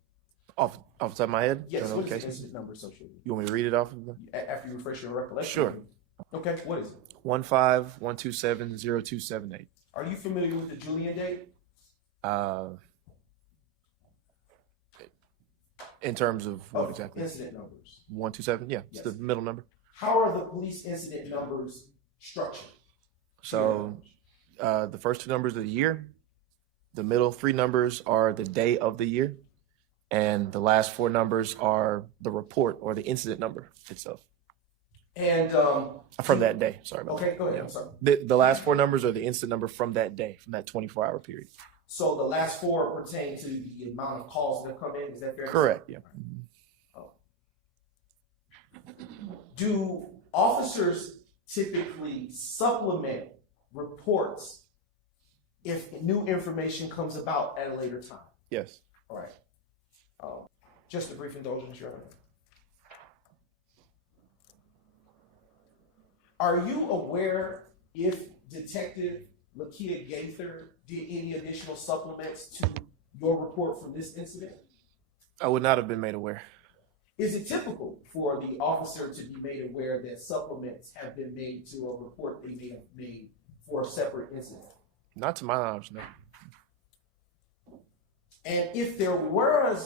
Off the top of my head? Yes, what is the incident number associated? You want me to read it off of the? After you refresh your recollection. Sure. Okay, what is it? 15-127-0278. Are you familiar with the Julian date? In terms of what exactly? Incident numbers. 127. Yeah, it's the middle number. How are the police incident numbers structured? So the first two numbers of the year, the middle three numbers are the day of the year, and the last four numbers are the report or the incident number itself. And From that day. Sorry about okay, go ahead. I'm sorry. The last four numbers are the incident number from that day, from that 24-hour period. So the last four pertain to the amount of calls that have come in. Is that fair? Correct. Yeah. Do officers typically supplement reports if new information comes about at a later time? Yes. All right. Just a brief indulgence, Your Honor. Are you aware if Detective Lakia Gaither did any additional supplements to your report from this incident? I would not have been made aware. Is it typical for the officer to be made aware that supplements have been made to a report they may have made for a separate incident? Not to my knowledge, no. And if there were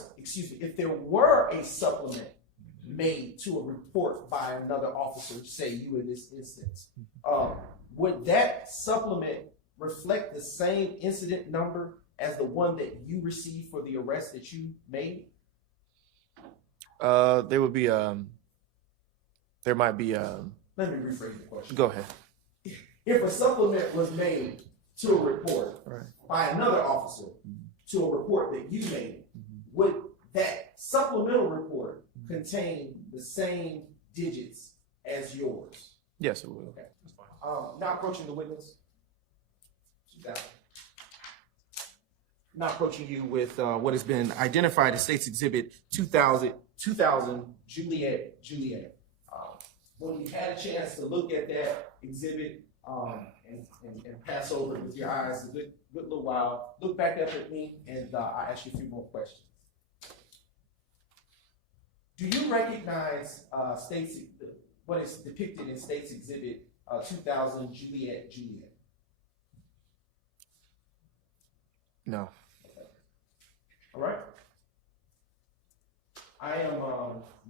a supplement made to a report by another officer, say you in this instance, would that supplement reflect the same incident number as the one that you received for the arrest that you made? There would be there might be Let me rephrase the question. Go ahead. If a supplement was made to a report by another officer to a report that you made, would that supplemental report contain the same digits as yours? Yes, it would. Okay, that's fine. Now approaching the witness. Now approaching you with what has been identified as State's Exhibit 2000 Juliet. When you had a chance to look at that exhibit and pass over it with your eyes a good little while, look back up at me and I'll ask you a few more questions. Do you recognize what is depicted in State's Exhibit 2000 Juliet? No. All right. I am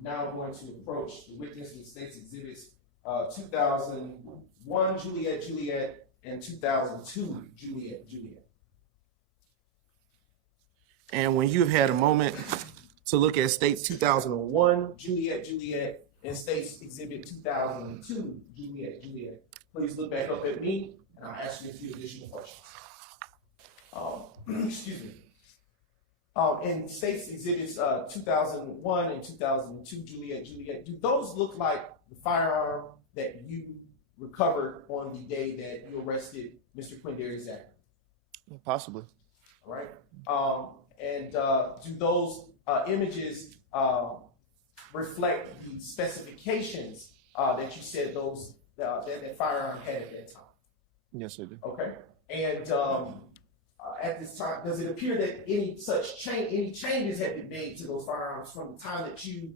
now going to approach the witness with State's Exhibits 2001 Juliet and 2002 Juliet. And when you've had a moment to look at State's 2001 Juliet and State's Exhibit 2002 Juliet, please look back up at me and I'll ask you a few additional questions. Excuse me. In State's Exhibits 2001 and 2002 Juliet, do those look like the firearm that you recovered on the day that you arrested Mr. Quindarius Zachary? Possibly. All right. And do those images reflect the specifications that you said that firearm had at that time? Yes, they do. Okay. And at this time, does it appear that any changes had been made to those firearms from the time that you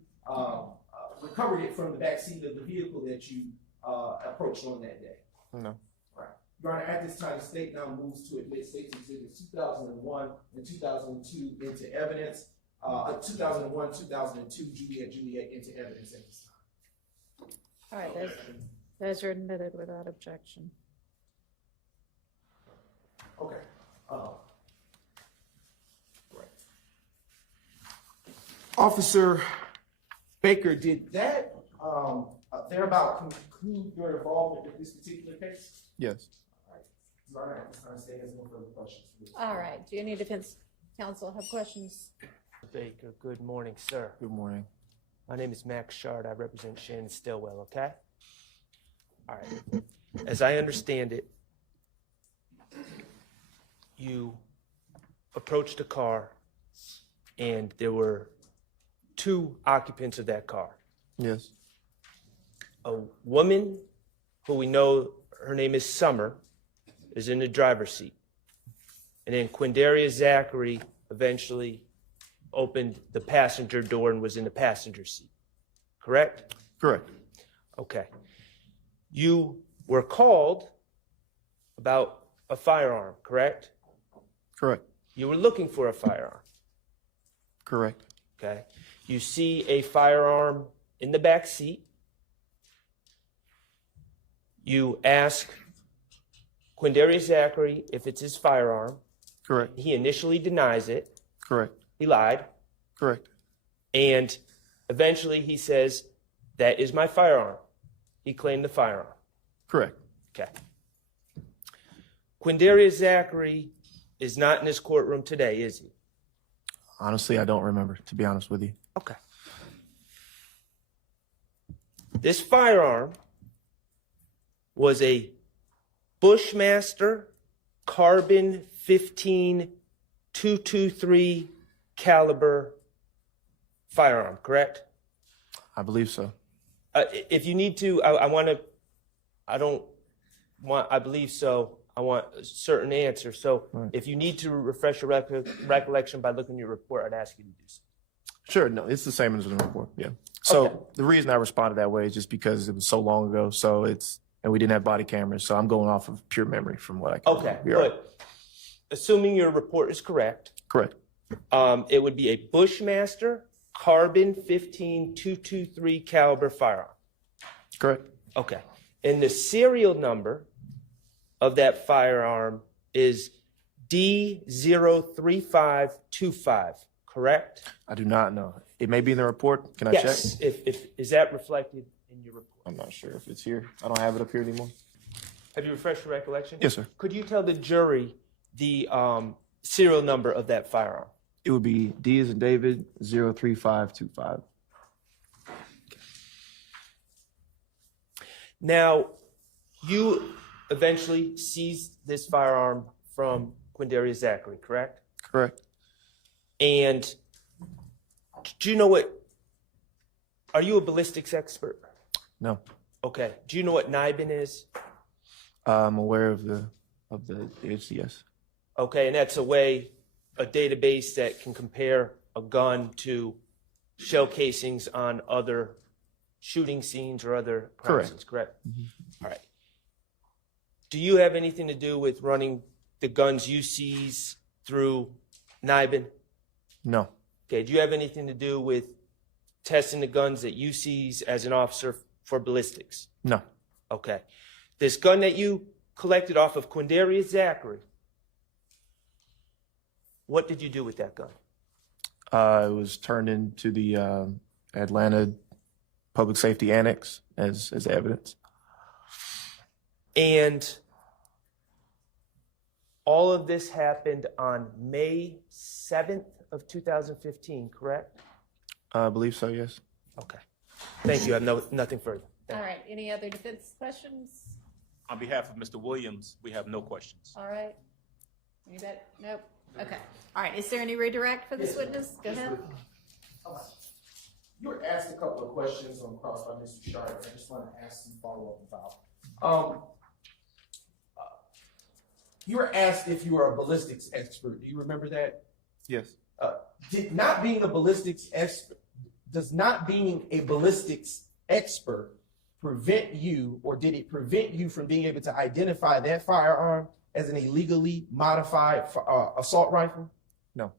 recovered it from the back seat of the vehicle that you approached on that day? No. Right. Your Honor, at this time, the state now moves to admit State's Exhibits 2001 and 2002 into evidence. 2001, 2002 Juliet into evidence at this time. All right, those are admitted without objection. Okay. Right. Officer Baker, did that thereabout conclude your involvement with this particular case? Yes. All right. Your Honor, at this time, state has no further questions. All right, do any defense counsel have questions? Baker, good morning, sir. Good morning. My name is Max Shard. I represent Shannon Stillwell, okay? All right. As I understand it, you approached a car and there were two occupants of that car. Yes. A woman who we know her name is Summer is in the driver's seat. And then Quindarius Zachary eventually opened the passenger door and was in the passenger seat. Correct? Correct. Okay. You were called about a firearm, correct? Correct. You were looking for a firearm, Correct. okay? You see a firearm in the back seat. You ask Quindarius Zachary if it's his firearm. Correct. He initially denies it. Correct. He lied. Correct. And eventually he says, that is my firearm. He claimed the firearm. Correct. Okay. Quindarius Zachary is not in this courtroom today, is he? Honestly, I don't remember, to be honest with you. Okay. This firearm was a Bushmaster carbon 15 .223 caliber firearm, correct? I believe so. If you need to, I believe so. I want a certain answer. So if you need to refresh your recollection by looking at your report, I'd ask you to do so. Sure. No, it's the same as the report. Yeah. So Okay. the reason I responded that way is just because it was so long ago. So and we didn't have body cameras. So I'm going off of pure memory from what I can Okay, remember. but assuming your report is correct, Correct. it would be a Bushmaster carbon 15 .223 caliber firearm. Correct. Okay. And the serial number of that firearm is D03525, correct? I do not know. It may be in the report. Can I Yes. check? If is that reflected in your report? I'm not sure if it's here. I don't have it up here anymore. Have you refreshed your recollection? Yes, sir. Could you tell the jury the serial number of that firearm? It would be D as in David 03525. Now, you eventually seized this firearm from Quindarius Zachary, correct? Correct. And do you know are you a ballistics expert? No. Okay. Do you know what NIBIN is? I'm aware of the HCS. Okay, and that's a database that can compare a gun to shell casings on other shooting scenes or other crime scenes, correct? All right. Do you have anything to do with running the guns you seize through NIBIN? No. Okay, do you have anything to do with testing the guns that you seize as an officer for ballistics? No. Okay. This gun that you collected off of Quindarius Zachary, what did you do with that gun? It was turned into the Atlanta Public Safety Annex as evidence. And all of this happened on May 7th of 2015, correct? I believe so, yes. Okay. Thank you. I have nothing further. All right, any other defense questions? On behalf of Mr. Williams, we have no questions. All right. You bet, nope, okay. All right, is there any redirect for this witness? Go ahead. You were asked a couple of questions on cross by Mr. Sharp. I just want to ask some follow-up about. You were asked if you are a ballistics expert. Do you remember that? Yes. Does not being a ballistics expert prevent you, or did it prevent you from being able to identify that firearm as an illegally modified assault rifle? No.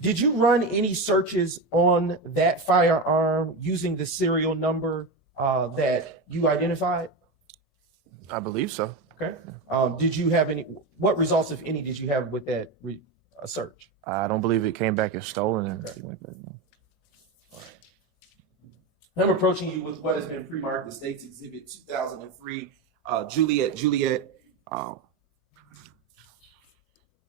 Did you run any searches on that firearm using the serial number that you identified? I believe so. Okay. Did you have what results, if any, did you have with that search? I don't believe it came back as stolen or anything like that. No. I'm approaching you with what has been pre-marked the State's Exhibit 2003, Juliet.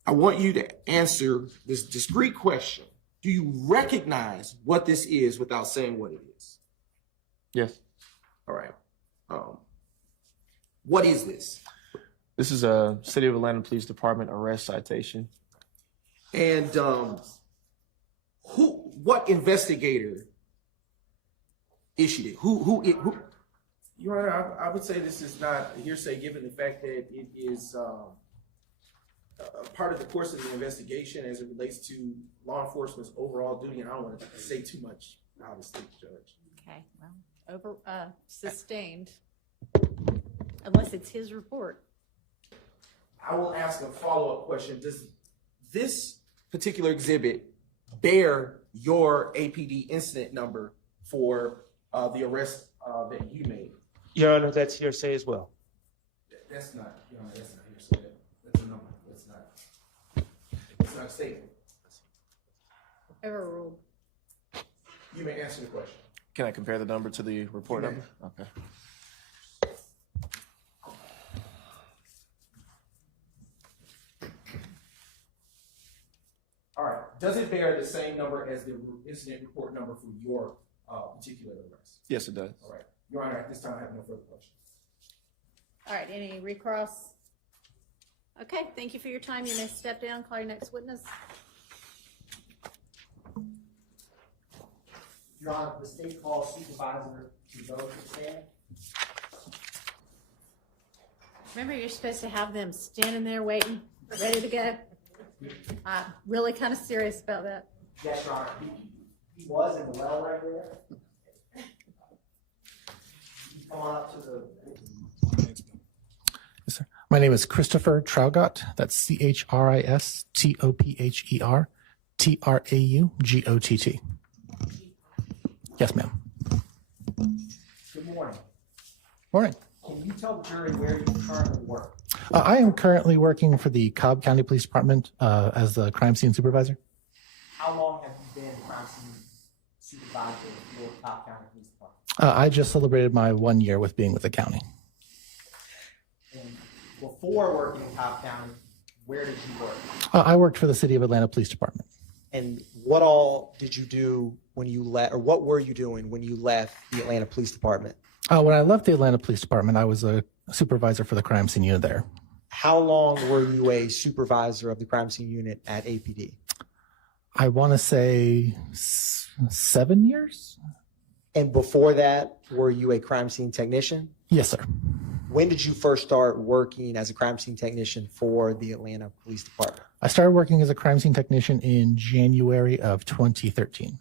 I want you to answer this discrete question. Do you recognize what this is without saying what it is? Yes. All right. What is this? This is a City of Atlanta Police Department arrest citation. And what investigator issued it? Who? Your Honor, I would say this is not hearsay, given the fact that it is part of the course of the investigation as it relates to law enforcement's overall duty. And I don't want to say too much, obviously, Judge. Okay, well, sustained. Unless it's his report. I will ask a follow-up question. Does this particular exhibit bear your APD incident number for the arrest that you made? Your Honor, that's hearsay as well. That's not, Your Honor, that's not hearsay. That's a number. It's not a statement. Overruled. You may answer the question. Can I compare the number to the report number? Okay. All right. Does it bear the same number as the incident report number for your particular arrest? Yes, it does. All right. Your Honor, at this time, I have no further questions. All right, any recross? Okay, thank you for your time. You may step down, call your next witness. Your Honor, the state calls supervisor to vote to stand. Remember, you're supposed to have them standing there waiting, ready to go. I'm really kind of serious about that. Yes, Your Honor. He was in the well right there. Come on up to the. Yes, sir. My name is Christopher Traugott. That's CHRISTOPHER TRAUGOTT. Yes, ma'am. Good morning. Morning. Can you tell the jury where you currently work? I am currently working for the Cobb County Police Department as the crime scene supervisor. How long have you been crime scene supervisor for Cobb County Police Department? I just celebrated my 1 year with being with the county. And before working in Cobb County, where did you work? I worked for the City of Atlanta Police Department. And what all did you do when you left, or what were you doing when you left the Atlanta Police Department? When I left the Atlanta Police Department, I was a supervisor for the crime scene unit there. How long were you a supervisor of the crime scene unit at APD? I want to say 7 years. And before that, were you a crime scene technician? Yes, sir. When did you first start working as a crime scene technician for the Atlanta Police Department? I started working as a crime scene technician in January of 2013.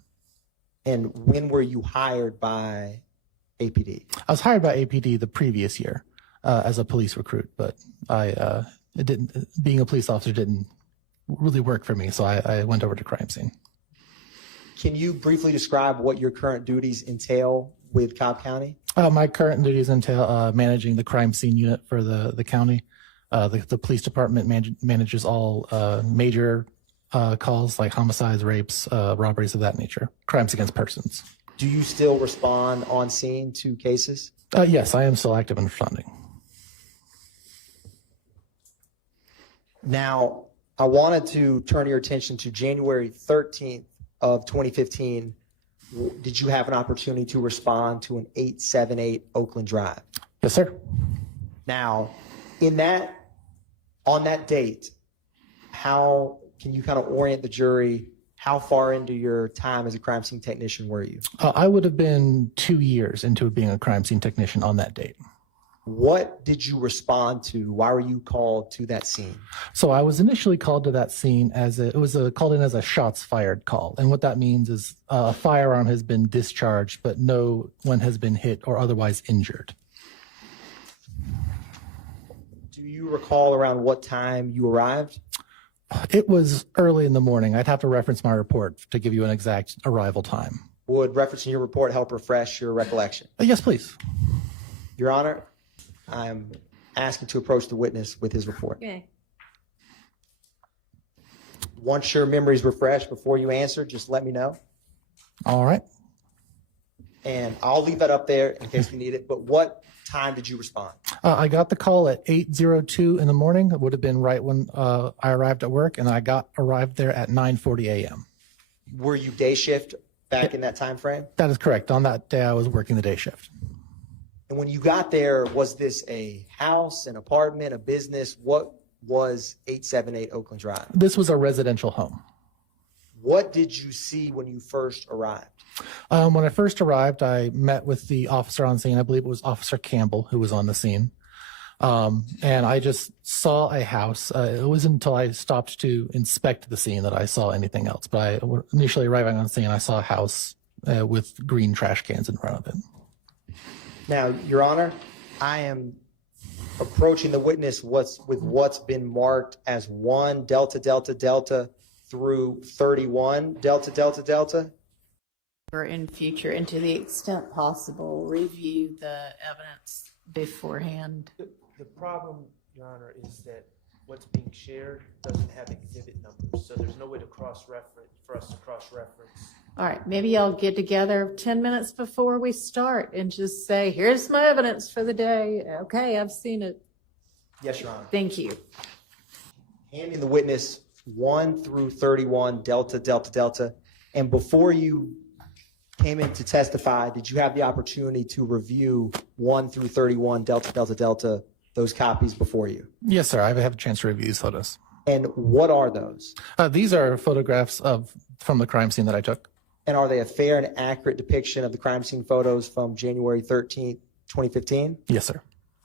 And when were you hired by APD? I was hired by APD the previous year as a police recruit, but being a police officer didn't really work for me, so I went over to crime scene. Can you briefly describe what your current duties entail with Cobb County? My current duties entail managing the crime scene unit for the county. The police department manages all major calls like homicides, rapes, robberies of that nature, crimes against persons. Do you still respond on scene to cases? Yes, I am still active in responding. Now, I wanted to turn your attention to January 13th of 2015. Did you have an opportunity to respond to an 878 Oakland Drive? Yes, sir. Now, on that date, how can you kind of orient the jury? How far into your time as a crime scene technician were you? I would have been 2 years into being a crime scene technician on that date. What did you respond to? Why were you called to that scene? So I was initially called to that scene called in as a shots fired call. And what that means is a firearm has been discharged, but no one has been hit or otherwise injured. Do you recall around what time you arrived? It was early in the morning. I'd have to reference my report to give you an exact arrival time. Would referencing your report help refresh your recollection? Yes, please. Your Honor, I'm asking to approach the witness with his report. Okay. Once your memory's refreshed, before you answer, just let me know. All right. And I'll leave that up there in case we need it. But what time did you respond? I got the call at 8:02 in the morning. It would have been right when I arrived at work, and I arrived there at 9:40 a.m. Were you day shift back in that time frame? That is correct. On that day, I was working the day shift. And when you got there, was this a house, an apartment, a business? What was 878 Oakland Drive? This was a residential home. What did you see when you first arrived? When I first arrived, I met with the officer on scene. I believe it was Officer Campbell who was on the scene. And I just saw a house. It wasn't until I stopped to inspect the scene that I saw anything else. But initially arriving on scene, I saw a house with green trash cans in front of it. Now, Your Honor, I am approaching the witness with what's been marked as 1 Delta Delta Delta through 31 Delta Delta Delta. Or in future, and to the extent possible, review the evidence beforehand. The problem, Your Honor, is that what's being shared doesn't have exhibit numbers, so there's no way to for us to cross-reference. All right, maybe I'll get together 10 minutes before we start and just say, here's my evidence for the day. Okay, I've seen it. Yes, Your Honor. Thank you. Handing the witness 1 through 31 Delta Delta Delta. And before you came in to testify, did you have the opportunity to review 1 through 31 Delta Delta Delta, those copies before you? Yes, sir. I have a chance to review these photos. And what are those? These are photographs from the crime scene that I took. And are they a fair and accurate depiction of the crime scene photos from January 13th, 2015? Yes, sir.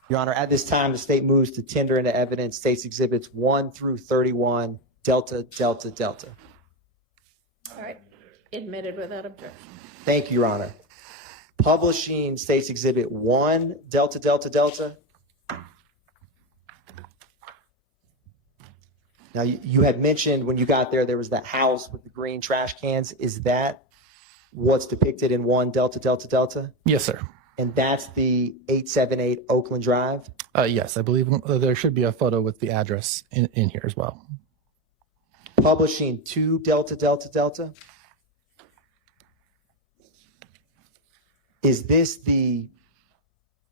Your Honor, at this time, the state moves to tender into evidence State's Exhibits 1 through 31 Delta Delta Delta. All right, admitted without objection. Thank you, Your Honor. Publishing State's Exhibit 1 Delta Delta Delta. Now, you had mentioned when you got there was that house with the green trash cans. Is that what's depicted in 1 Delta Delta Delta? Yes, sir. And that's the 878 Oakland Drive? Yes, I believe there should be a photo with the address in here as well. Publishing 2 Delta Delta Delta. Is this the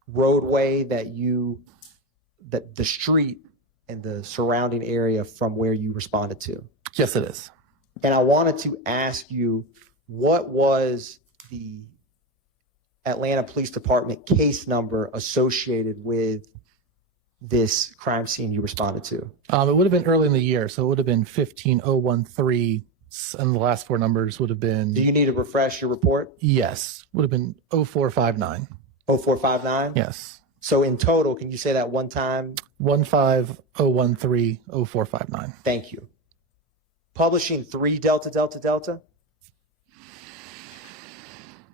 roadway that the street and the surrounding area from where you responded to? Yes, it is. And I wanted to ask you, what was the Atlanta Police Department case number associated with this crime scene you responded to? It would have been early in the year, so it would have been 15013, and the last 4 numbers would have been... Do you need to refresh your report? Yes, would have been 0459. 0459? Yes. So in total, can you say that one time? 150130459. Thank you. Publishing 3 Delta Delta Delta.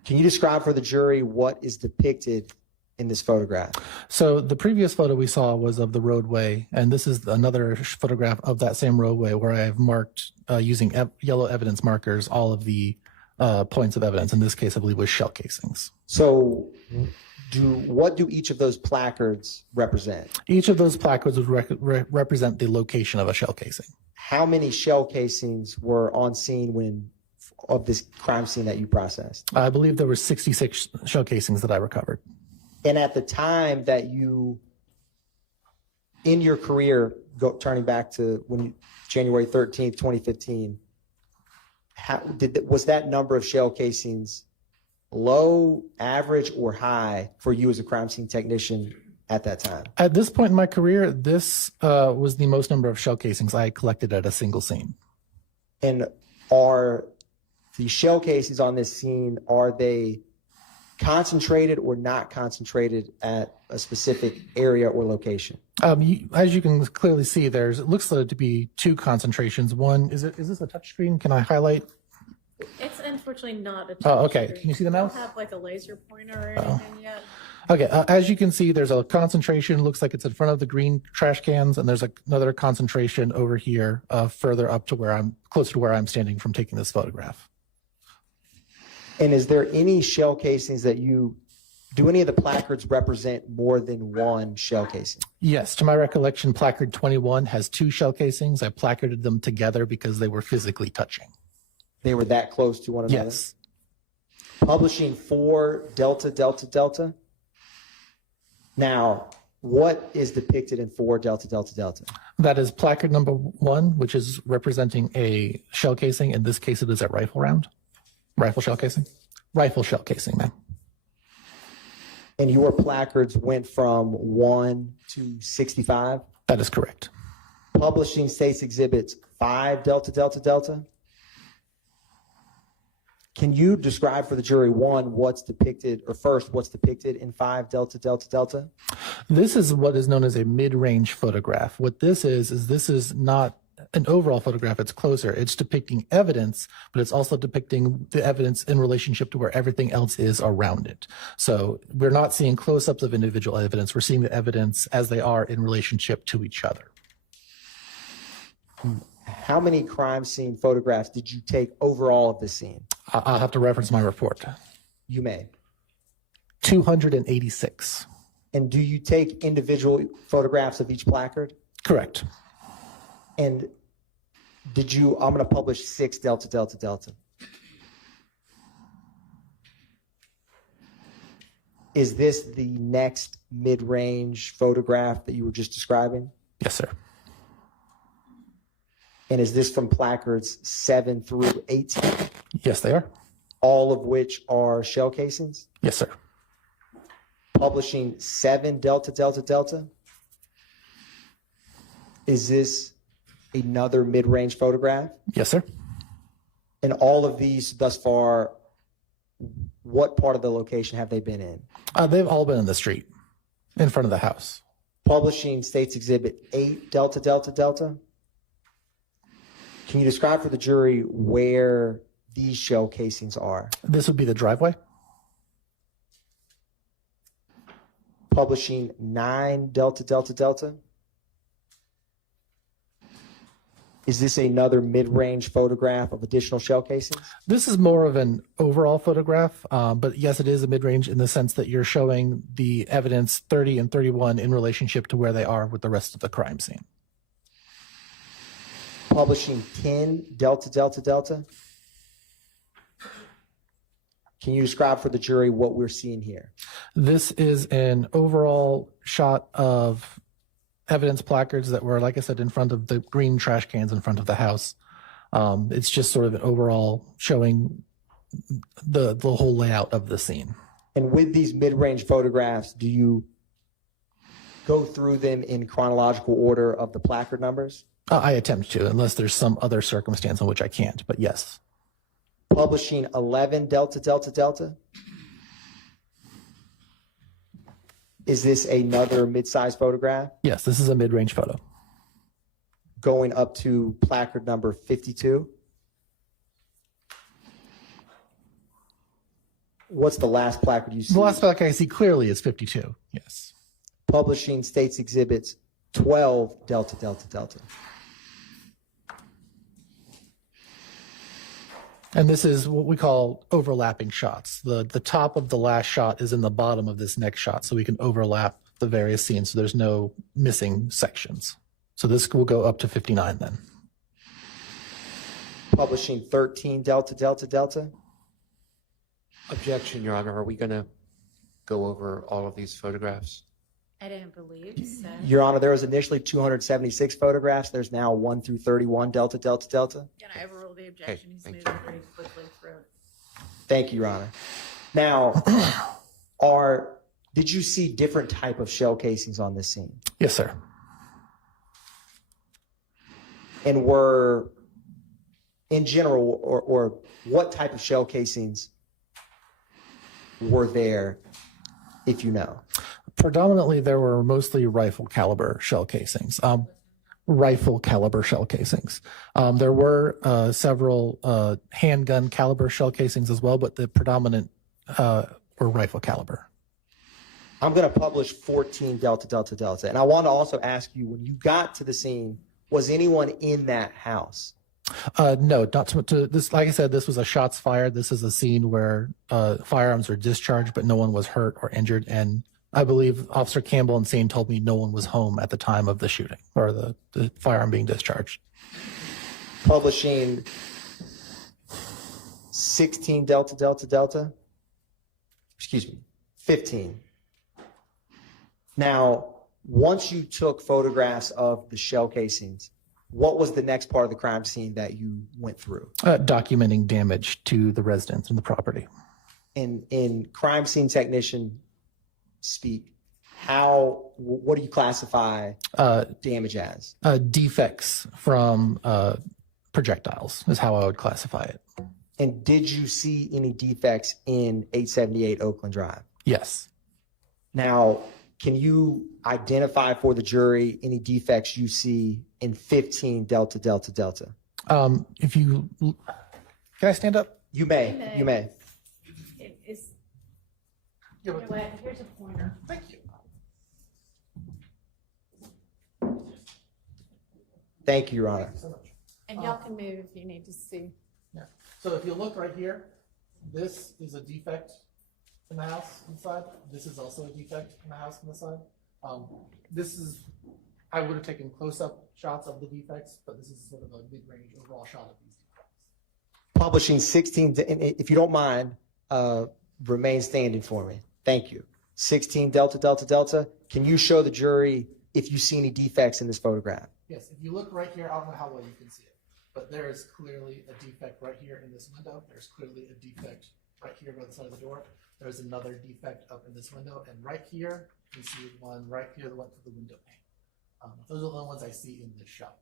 Can you describe for the jury what is depicted in this photograph? So the previous photo we saw was of the roadway, and this is another photograph of that same roadway where I have marked using yellow evidence markers all of the points of evidence. In this case, I believe was shell casings. So what do each of those placards represent? Each of those placards would represent the location of a shell casing. How many shell casings were on scene of this crime scene that you processed? I believe there were 66 shell casings that I recovered. And at the time that you, in your career, turning back to January 13th, 2015, was that number of shell casings low, average, or high for you as a crime scene technician at that time? At this point in my career, this was the most number of shell casings I collected at a single scene. And are the shell casings on this scene, are they concentrated or not concentrated at a specific area or location? As you can clearly see, it looks to be 2 concentrations. One, is this a touch screen? Can I highlight? It's unfortunately not a touch okay. screen. Can you see the mouse? I don't have like a laser pointer or anything yet. Okay, as you can see, there's a concentration. Looks like it's in front of the green trash cans, and there's another concentration over here, further up to closer to where I'm standing from taking this photograph. And is there any shell casings do any of the placards represent more than 1 shell casing? Yes, to my recollection, placard 21 has 2 shell casings. I placarded them together because they were physically touching. They were that close to one another? Yes. Publishing 4 Delta Delta Delta. Now, what is depicted in 4 Delta Delta Delta? That is placard number 1, which is representing a shell casing. In this case, it is a rifle round. Rifle shell casing? Rifle shell casing, ma'am. And your placards went from 1 to 65? That is correct. Publishing States Exhibits 5 Delta Delta Delta. Can you describe for the jury, 1, what's depicted in 5 Delta Delta Delta? This is what is known as a mid-range photograph. What this is not an overall photograph, it's closer. It's depicting evidence, but it's also depicting the evidence in relationship to where everything else is around it. So we're not seeing close-ups of individual evidence. We're seeing the evidence as they are in relationship to each other. How many crime scene photographs did you take overall of the scene? I'll have to reference my report. You may. 286. And do you take individual photographs of each placard? Correct. And did you, I'm going to publish 6 Delta, Delta, Delta. Is this the next mid-range photograph that you were just describing? Yes, sir. And is this from placards 7 through 18? Yes, they are. All of which are shell casings? Yes, sir. Publishing 7 Delta, Delta, Delta? Is this another mid-range photograph? Yes, sir. And all of these thus far, what part of the location have they been in? They've all been in the street, in front of the house. Publishing States Exhibit 8 Delta, Delta, Delta? Can you describe for the jury where these shell casings are? This would be the driveway. Publishing 9 Delta, Delta, Delta? Is this another mid-range photograph of additional shell casings? This is more of an overall photograph, but yes, it is a mid-range in the sense that you're showing the evidence 30 and 31 in relationship to where they are with the rest of the crime scene. Publishing 10 Delta, Delta, Delta? Can you describe for the jury what we're seeing here? This is an overall shot of evidence placards that were, like I said, in front of the green trash cans in front of the house. It's just sort of an overall showing the whole layout of the scene. And with these mid-range photographs, do you go through them in chronological order of the placard numbers? I attempt to, unless there's some other circumstance in which I can't, but yes. Publishing 11 Delta, Delta, Delta? Is this another mid-size photograph? Yes, this is a mid-range photo. Going up to placard number 52? What's the last placard you see? The last placard I see clearly is 52, yes. Publishing States Exhibits 12 Delta, Delta, Delta. And this is what we call overlapping shots. The top of the last shot is in the bottom of this next shot, so we can overlap the various scenes so there's no missing sections. So this will go up to 59 then. Publishing 13 Delta, Delta, Delta. Objection, Your Honor. Are we going to go over all of these photographs? I don't believe so. Your Honor, there was initially 276 photographs. There's now 1 through 31 Delta, Delta, Delta. Can I overrule the objection? He's moving very quickly through. Thank you, Your Honor. Now, did you see different type of shell casings on this scene? Yes, sir. And were, in general, or what type of shell casings were there, if you know? Predominantly, there were mostly rifle caliber shell casings. Rifle caliber shell casings. There were several handgun caliber shell casings as well, but the predominant were rifle caliber. I'm going to publish 14 Delta, Delta, Delta. And I want to also ask you, when you got to the scene, was anyone in that house? No, not to this. Like I said, this was a shots fired. This is a scene where firearms were discharged, but no one was hurt or injured. And I believe Officer Campbell and Sane told me no one was home at the time of the shooting or the firearm being discharged. Publishing 16 Delta, Delta, Delta. Excuse me, 15. Now, once you took photographs of the shell casings, what was the next part of the crime scene that you went through? Documenting damage to the residents and the property. In crime scene technician speak, what do you classify damage as? Defects from projectiles is how I would classify it. And did you see any defects in 878 Oakland Drive? Yes. Now, can you identify for the jury any defects you see in 15 Delta Delta Delta? If you, can I stand up? You may. You may. It's, you know what, here's a pointer. Thank you. Thank you, Your Honor. Thank you so much. And y'all can move if you need to see. Yeah. So if you look right here, this is a defect in the house inside. This is also a defect in the house on the side. This is, I would have taken close-up shots of the defects, but this is sort of a mid-range overall shot of these defects. Publishing 16, and if you don't mind, remain standing for me. Thank you. 16 Delta Delta Delta, can you show the jury if you see any defects in this photograph? Yes, if you look right here, I don't know how well you can see it, but there is clearly a defect right here in this window. There's clearly a defect right here by the side of the door. There's another defect up in this window, and right here, you see one right here that went through the window pane. Those are the only ones I see in this shot.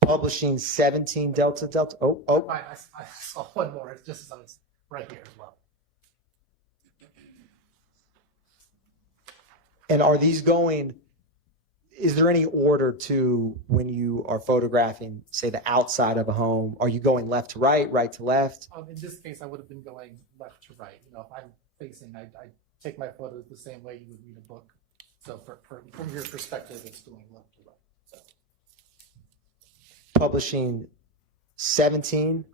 Publishing 17 Delta Delta. Oh. I saw one more. It's just as I was right here as well. And are these going, is there any order to when you are photographing, say, the outside of a home? Are you going left to right, right to left? In this case, I would have been going left to right. You know, if I'm facing, I take my photos the same way you would read a book. So from your perspective, it's going left to right. So. Publishing 17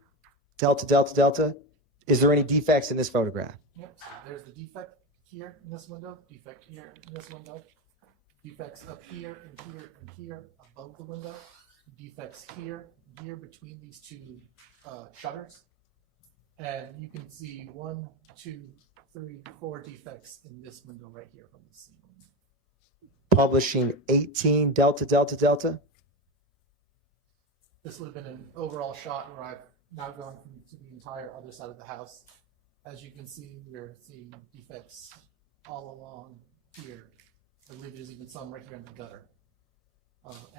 Delta Delta Delta. Is there any defects in this photograph? Yep. So there's the defect here in this window, defect here in this window, defects up here and here and here above the window, defects here and here between these two shutters. And you can see 1, 2, 3, 4 defects in this window right here from the scene. Publishing 18 Delta Delta Delta. This would have been an overall shot where I've now gone to the entire other side of the house. As you can see, we're seeing defects all along here. I believe there's even some right here in the gutter.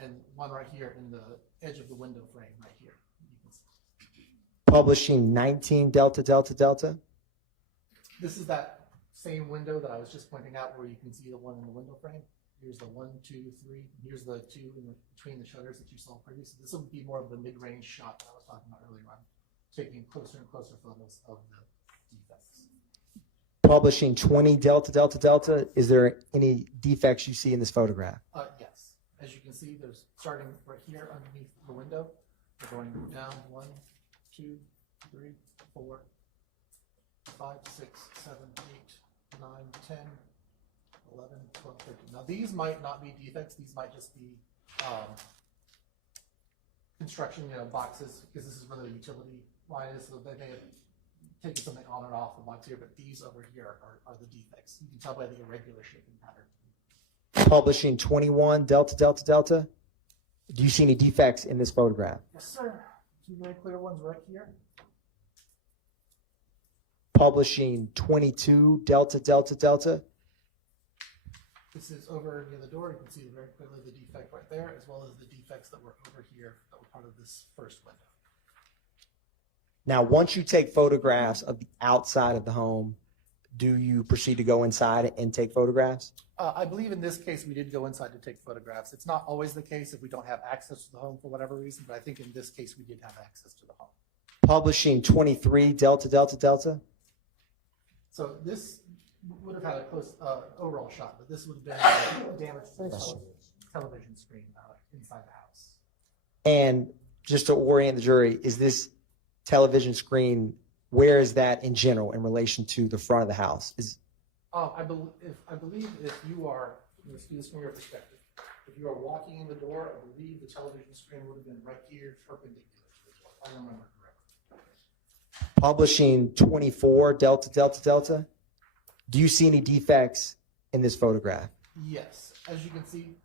And one right here in the edge of the window frame right here. You can see. Publishing 19 Delta Delta Delta. This is that same window that I was just pointing out where you can see the one in the window frame. Here's the 1, 2, 3. Here's the 2 between the shutters that you saw previously. This will be more of the mid-range shot that I was talking about earlier on, taking closer and closer photos of the defects. Publishing 20 Delta Delta Delta. Is there any defects you see in this photograph? Yes. As you can see, there's starting right here underneath the window. We're going down 1, 2, 3, 4, 5, 6, 7, 8, 9, 10, 11, 12, 13. Now these might not be defects. These might just be construction, boxes, because this is where the utility line is. So they may have taken something on and off the box here, but these over here are the defects. You can tell by the irregular shaping pattern. Publishing 21 Delta Delta Delta. Do you see any defects in this photograph? Yes, sir. 2 very clear ones right here. Publishing 22 Delta Delta Delta. This is over near the door. You can see very clearly the defect right there, as well as the defects that were over here that were part of this first window. Now, once you take photographs of the outside of the home, do you proceed to go inside and take photographs? I believe in this case we did go inside to take photographs. It's not always the case if we don't have access to the home for whatever reason, but I think in this case we did have access to the home. Publishing 23 Delta Delta Delta. So this would have had a close overall shot, but this would have been damage to the television screen inside the house. And just to orient the jury, is this television screen, where is that in general in relation to the front of the house? I believe if you are, let's do this from your perspective. If you are walking in the door, I believe the television screen would have been right here, perpendicular to the door. I remember correctly. Publishing 24 Delta Delta Delta. Do you see any defects in this photograph? Yes. As you can see,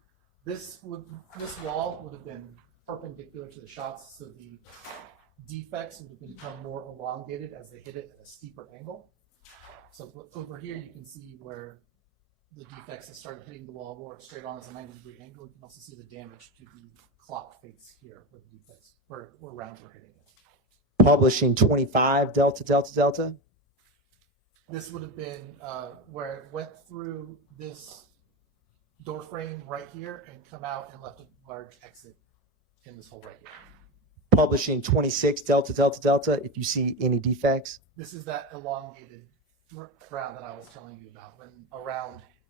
this wall would have been perpendicular to the shots, so the defects would have become more elongated as they hit it at a steeper angle. So over here, you can see where the defects have started hitting the wall more straight on as a 90-degree angle. You can also see the damage to the clock face here where the defects, where rounds were hitting it. Publishing 25 Delta Delta Delta. This would have been where it went through this door frame right here and come out and left a large exit in this hole right here. Publishing 26 delta delta delta, if you see any defects. This is that elongated round that I was telling you about.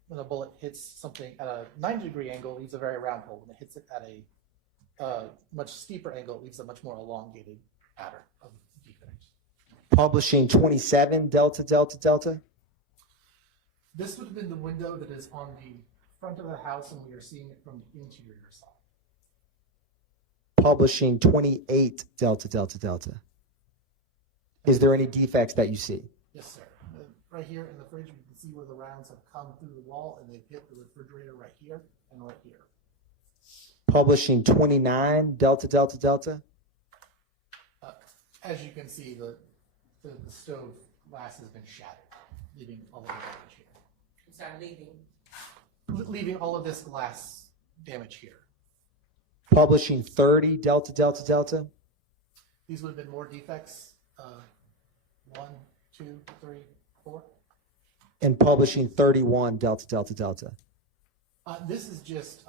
When a bullet hits something at a 90-degree angle, it leaves a very round hole. When it hits it at a much steeper angle, it leaves a much more elongated pattern of defects. Publishing 27 delta delta delta. This would have been the window that is on the front of the house, and we are seeing it from the interior side. Publishing 28 delta delta delta. Is there any defects that you see? Yes, sir. Right here in the fridge, you can see where the rounds have come through the wall and they've hit the refrigerator right here and right here. Publishing 29 delta delta delta. As you can see, the stove glass has been shattered, leaving all of the damage here. I'm sorry, Leaving all of this glass damage here. Publishing 30 delta delta delta. These would have been more defects. 1, 2, 3, 4. And publishing 31 delta delta delta. This is just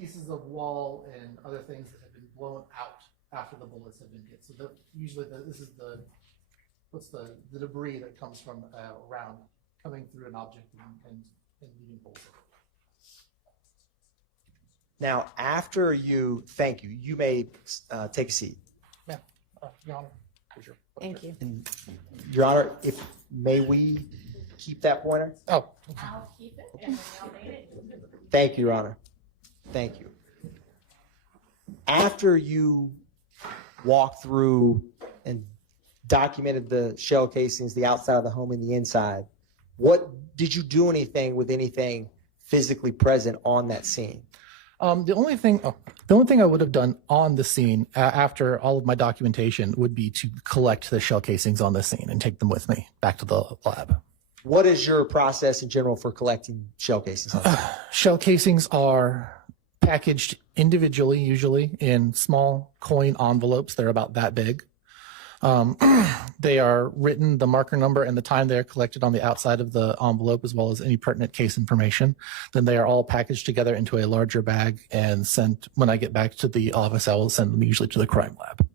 pieces of wall and other things that have been blown out after the bullets have been hit. So usually this is the debris that comes from a round coming through an object and leaving holes. Now, after you, thank you. You may take a seat. Yeah, Your Honor. Thank you. And, Your Honor, may we keep that pointer? Oh. I'll keep it and I'll name it. Thank you, Your Honor. Thank you. After you walked through and documented the shell casings, the outside of the home and the inside, did you do anything with anything physically present on that scene? The only thing I would have done on the scene after all of my documentation would be to collect the shell casings on the scene and take them with me back to the lab. What is your process in general for collecting shell casings? Shell casings are packaged individually, usually in small coin envelopes. They're about that big. They are written, the marker number and the time they are collected on the outside of the envelope, as well as any pertinent case information. Then they are all packaged together into a larger bag and sent, when I get back to the office, I will send them usually to the crime lab.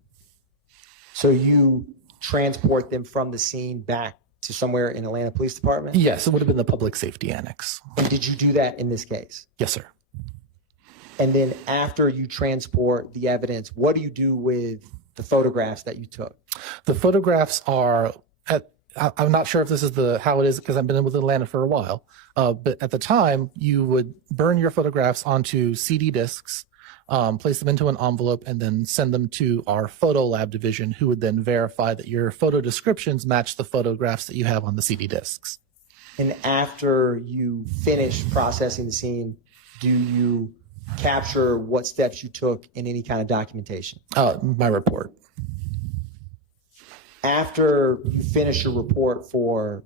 So you transport them from the scene back to somewhere in Atlanta Police Department? Yes, it would have been the public safety annex. And did you do that in this case? Yes, sir. And then after you transport the evidence, what do you do with the photographs that you took? The photographs are I'm not sure if this is how it is because I've been with Atlanta for a while. But at the time, you would burn your photographs onto CD discs, place them into an envelope, and then send them to our photo lab division, who would then verify that your photo descriptions match the photographs that you have on the CD discs. And after you finish processing the scene, do you capture what steps you took in any kind of documentation? My report. After you finish your report for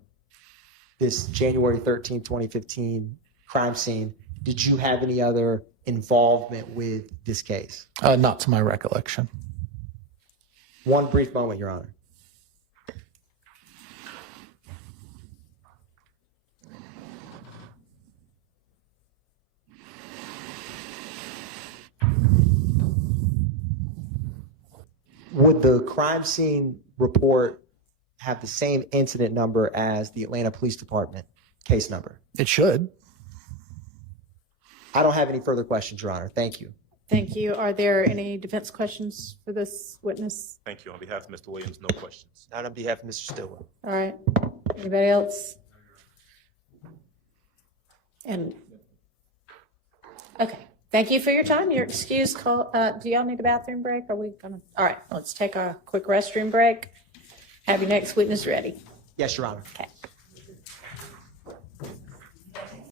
this January 13, 2015 crime scene, did you have any other involvement with this case? Not to my recollection. One brief moment, Your Honor. Would the crime scene report have the same incident number as the Atlanta Police Department case number? It should. I don't have any further questions, Your Honor. Thank you. Thank you. Are there any defense questions for this witness? Thank you. On behalf of Mr. Williams, no questions. Not on behalf of Mr. Stillwell. All right. Anybody else? And okay. Thank you for your time. You're excused. Do y'all need a bathroom break? Are we gonna? All right. Let's take a quick restroom break. Have your next witness ready. Yes, Your Honor. Okay.